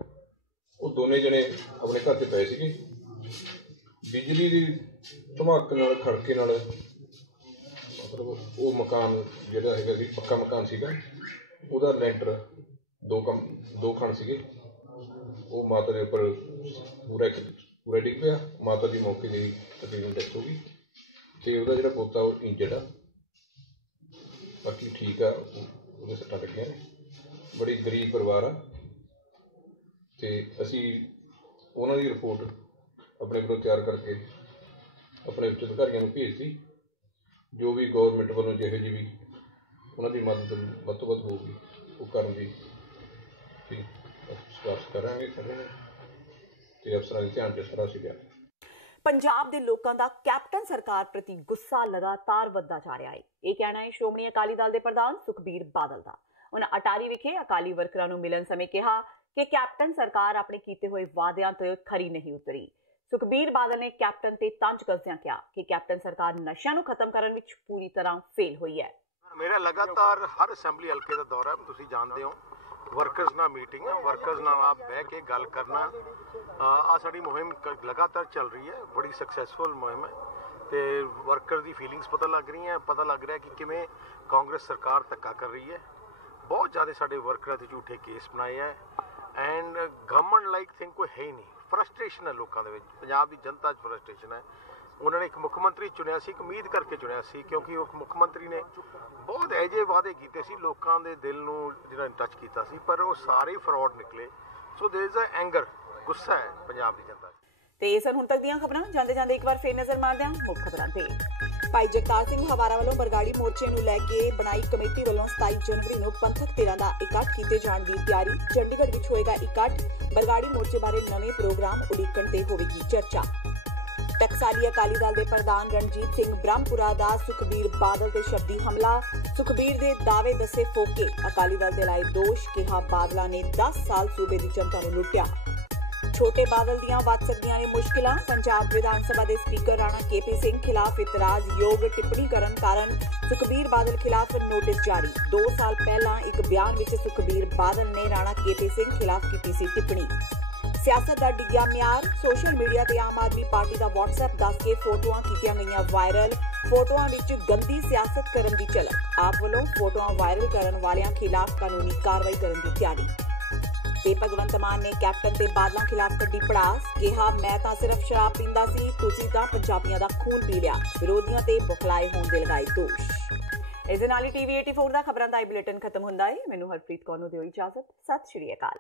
ਉਹ ਦੋਨੇ ਜਣੇ ਆਪਣੇ ਘਰ 'ਚ ਪਏ ਸੀਗੇ। ਬਿਜਲੀ ਦੀ ਧਮਾਕੇ ਨਾਲ ਖੜਕੇ ਨਾਲ ਮਤਲਬ ਉਹ ਮਕਾਨ ਜਿਹੜਾ ਹੈਗਾ ਸੀ ਪੱਕਾ ਮਕਾਨ ਸੀਗਾ, ਉਹਦਾ ਲੈਂਟਰ ਦੋ ਖਣ ਸੀਗੇ। ਉਹ ਮਾਤਾ ਦੇ ਉੱਪਰ ਪੂਰਾ ਡਿੱਗ ਪਿਆ। ਮਾਤਾ ਦੀ ਮੌਕੇ 'ਤੇ ਹੀ ਤਕਰੀਬਨ ਡੈਥ ਹੋ ਗਈ ਅਤੇ ਉਹਦਾ ਜਿਹੜਾ ਪੋਤਾ ਉਹ ਇੰਜਰਡ ਆ, ਬਾਕੀ ਠੀਕ ਆ, ਉਹਦੇ ਸੱਟਾਂ ਲੱਗੀਆਂ ਨੇ। ਬੜੀ ਗਰੀਬ ਪਰਿਵਾਰ ਆ ਅਤੇ ਅਸੀਂ ਉਹਨਾਂ ਦੀ ਰਿਪੋਰਟ ਆਪਣੇ ਵੱਲੋਂ ਤਿਆਰ ਕਰਕੇ ਆਪਣੇ ਉੱਚ ਅਧਿਕਾਰੀਆਂ ਨੂੰ ਭੇਜਤੀ। ਜੋ ਵੀ ਗੌਰਮੈਂਟ ਵੱਲੋਂ ਜਿਹੋ ਜਿਹੀ ਵੀ ਉਹਨਾਂ ਦੀ ਮਦਦ ਵੱਧ ਤੋਂ ਵੱਧ ਹੋਊਗੀ ਉਹ ਕਰਨ ਦੀ ਸਿਫਾਰਿਸ਼ ਕਰਾਂਗੇ ਤੇ ਅਫਸਰਾਂ ਦੇ ਧਿਆਨ 'ਚ ਸਾਰਾ ਸੀਗਾ। ਪੰਜਾਬ ਦੇ ਲੋਕਾਂ ਦਾ ਕੈਪਟਨ ਸਰਕਾਰ ਪ੍ਰਤੀ ਗੁੱਸਾ ਲਗਾਤਾਰ ਵੱਧਦਾ ਜਾ ਰਿਹਾ ਹੈ। ਇਹ ਕਹਿਣਾ ਹੈ ਸ਼੍ਰੋਮਣੀ ਅਕਾਲੀ ਦਲ ਦੇ ਪ੍ਰਧਾਨ ਸੁਖਬੀਰ ਬਾਦਲ ਦਾ। ਉਹਨਾਂ ਅਟਾਰੀ ਵਿਖੇ ਅਕਾਲੀ ਵਰਕਰਾਂ ਨੂੰ ਮਿਲਣ ਸਮੇਂ ਕਿਹਾ ਕਿ ਕੈਪਟਨ ਸਰਕਾਰ ਆਪਣੇ ਕੀਤੇ ਹੋਏ ਵਾਅਦਿਆਂ ਤੇ ਖਰੀ ਨਹੀਂ ਉਤਰੀ। ਸੁਖਬੀਰ ਬਾਦਲ ਨੇ ਕੈਪਟਨ ਤੇ ਤੰਜ ਕੱਸਦਿਆਂ ਕਿਹਾ ਕਿ ਕੈਪਟਨ ਸਰਕਾਰ ਨਸ਼ਿਆਂ ਨੂੰ ਖਤਮ ਕਰਨ ਵਿੱਚ ਪੂਰੀ ਤਰ੍ਹਾਂ ਫੇਲ ਹੋਈ ਹੈ। ਮੇਰਾ ਲਗਾਤਾਰ ਹਰ ਅਸੈਂਬਲੀ ਹਲਕੇ ਦਾ ਦੌਰਾ ਹੈ, ਤੁਸੀਂ ਜਾਣਦੇ ਹੋ। ਵਰਕਰਸ ਨਾਲ ਮੀਟਿੰਗ ਹੈ, ਵਰਕਰਸ ਨਾਲ ਆਪ ਬਹਿ ਕੇ ਗੱਲ ਕਰਨਾ। ਆ ਸਾਡੀ ਮੁਹਿੰਮ ਲਗਾਤਾਰ ਚੱਲ ਰਹੀ ਹੈ, ਬੜੀ ਸਕਸੈਸਫੁਲ ਮੁਹਿੰਮ ਹੈ ਤੇ ਵਰਕਰ ਦੀ ਫੀਲਿੰਗਸ ਪਤਾ ਲੱਗ ਰਹੀਆਂ। ਪਤਾ ਲੱਗ ਰਿਹਾ ਕਿ ਕਿਵੇਂ ਕਾਂਗਰਸ ਸਰਕਾਰ ਧੱਕਾ ਕਰ ਰਹੀ ਹੈ। ਬਹੁਤ ਜ਼ਿਆਦਾ ਸਾਡੇ ਵਰਕਰਾਂ ਦੇ ਝੂਠੇ ਕੇਸ ਬਣਾਏ ਹੈ ਐਂਡ ਗਵਰਨਮੈਂਟ ਲਾਈਕ ਥਿੰਗ ਕੋਈ ਹੈ ਹੀ ਨਹੀਂ। ਫਰਸਟ੍ਰੇਸ਼ਨ ਹੈ ਲੋਕਾਂ ਦੇ ਵਿੱਚ, ਪੰਜਾਬ ਦੀ ਜਨਤਾ 'ਚ ਫਰਸਟ੍ਰੇਸ਼ਨ ਹੈ। ਉਹਨਾਂ ਨੇ ਇੱਕ ਮੁੱਖ ਮੰਤਰੀ ਚੁਣਿਆ ਸੀ, ਇੱਕ ਉਮੀਦ ਕਰਕੇ ਚੁਣਿਆ ਸੀ, ਕਿਉਂਕਿ ਉਹ ਮੁੱਖ ਮੰਤਰੀ ਨੇ ਬਹੁਤ ਇਹੋ ਜਿਹੇ ਵਾਅਦੇ ਕੀਤੇ ਸੀ, ਲੋਕਾਂ ਦੇ ਦਿਲ ਨੂੰ ਜਿਹੜਾ ਟੱਚ ਕੀਤਾ ਸੀ, ਪਰ ਉਹ ਸਾਰੇ ਫਰਾਡ ਨਿਕਲੇ। ਸੋ ਦੇयर इज अ ਐਂਗਰ, ਗੁੱਸਾ ਹੈ ਪੰਜਾਬ ਦੀ ਜਨਤਾ 'ਚ। ਤੇ ਇਹ ਸਨ ਹੁਣ ਤੱਕ ਦੀਆਂ ਖਬਰਾਂ। ਜਾਂਦੇ ਜਾਂਦੇ ਇੱਕ ਵਾਰ ਫੇਰ ਨਜ਼ਰ ਮਾਰਦੇ ਹਾਂ ਮੁੱਖ ਖਬਰਾਂ ਤੇ। ਭਾਈ ਜਗਤਾਰ ਸਿੰਘ ਹਵਾਰਾ ਵੱਲੋਂ ਬਰਗਾੜੀ ਮੋਰਚੇ ਨੂੰ ਲੈ ਕੇ ਬਣਾਈ ਕਮੇਟੀ ਵੱਲੋਂ 27 ਜਨਵਰੀ ਨੂੰ ਪੰਥਕ ਧਿਰਾਂ ਦਾ ਇਕੱਠ ਕੀਤੇ ਜਾਣ ਦੀ ਤਿਆਰੀ। ਚੰਡੀਗੜ੍ਹ ਵਿੱਚ ਹੋਏਗਾ ਇਕੱਠ। ਬਰਗਾੜੀ ਮੋਰਚੇ ਬਾਰੇ ਨਵੇਂ ਪ੍ਰੋਗਰਾਮ ਉਲੀਕਣ ਤੇ ਹੋਵੇਗੀ ਚਰਚਾ। ਟਕਸਾਲੀ ਅਕਾਲੀ ਦਲ ਦੇ ਪ੍ਰਧਾਨ ਰਣਜੀਤ ਸਿੰਘ ਬ੍ਰਹਮਪੁਰਾ ਦਾ ਸੁਖਬੀਰ ਬਾਦਲ ਤੇ ਸ਼ਬਦੀ ਹਮਲਾ। ਸੁਖਬੀਰ ਦੇ ਦਾਅਵੇ ਦੱਸੇ ਫੋਕੇ, ਅਕਾਲੀ ਦਲ ਦੇ ਲਾਏ ਦੋਸ਼, ਕਿਹਾ ਬਾਦਲਾਂ ਨੇ 10 ਸਾਲ ਸੂਬੇ ਦੀ ਜਨਤਾ ਨੂੰ ਲੁੱਟਿਆ। ਛੋਟੇ ਬਾਦਲ ਦੀਆਂ ਵੱਧ ਸਕਦੀਆਂ ਨੇ ਮੁਸ਼ਕਿਲਾਂ। ਪੰਜਾਬ ਵਿਧਾਨ ਸਭਾ ਦੇ ਸਪੀਕਰ ਰਾਣਾ KP ਸਿੰਘ ਖਿਲਾਫ ਇਤਰਾਜ਼ਯੋਗ ਟਿੱਪਣੀ ਕਰਨ ਕਾਰਨ ਸੁਖਬੀਰ ਬਾਦਲ ਖਿਲਾਫ ਨੋਟਿਸ ਜਾਰੀ। 2 ਸਾਲ ਪਹਿਲਾਂ ਇੱਕ ਬਿਆਨ ਵਿੱਚ ਸੁਖਬੀਰ ਬਾਦਲ ਨੇ ਰਾਣਾ KP ਸਿੰਘ ਖਿਲਾਫ ਕੀਤੀ ਸੀ ਟਿੱਪਣੀ। ਸਿਆਸਤ ਦਾ ਡਿੱਗਿਆ ਮਿਆਰ। ਸੋਸ਼ਲ ਮੀਡੀਆ ਤੇ ਆਮ ਆਦਮੀ ਪਾਰਟੀ ਦਾ WhatsApp ਦੱਸ ਕੇ ਫੋਟੋਆਂ ਕੀਤੀਆਂ ਗਈਆਂ ਵਾਇਰਲ। ਫੋਟੋਆਂ ਵਿੱਚ ਗੰਦੀ ਸਿਆਸਤ ਕਰਨ ਦੀ ਝਲਕ। ਆਪ ਵੱਲੋਂ ਫੋਟੋਆਂ ਵਾਇਰਲ ਕਰਨ ਵਾਲਿਆਂ ਖਿਲਾਫ ਕਾਨੂੰਨੀ ਕਾਰਵਾਈ ਕਰਨ ਦੀ ਤਿਆਰੀ। ਤੇ ਭਗਵੰਤ ਮਾਨ ਨੇ ਕੈਪਟਨ ਤੇ ਬਾਦਲਾਂ ਖਿਲਾਫ ਕੱਢੀ ਭੜਾਸ। ਕਿਹਾ ਮੈਂ ਤਾਂ ਸਿਰਫ ਸ਼ਰਾਬ ਪੀਂਦਾ ਸੀ, ਤੁਸੀਂ ਤਾਂ ਪੰਜਾਬੀਆਂ ਦਾ ਖੂਨ ਪੀ ਲਿਆ। ਵਿਰੋਧੀਆਂ ਤੇ ਬੁਖਲਾਏ ਹੋਣ ਦੇ ਲਗਾਏ ਦੋਸ਼। ਇਸ ਦੇ ਨਾਲ ਹੀ TV 84 ਦਾ ਖਬਰਾਂ ਦਾ ਇਹ ਬੁਲੇਟਿਨ ਖਤਮ ਹੁੰਦਾ ਹੈ। ਮੈਨੂੰ ਹਰਪ੍ਰੀਤ ਕੌਰ ਨੂੰ ਦਿਓ ਇਜਾਜ਼ਤ। ਸਤਿ ਸ਼੍ਰੀ ਅਕਾਲ।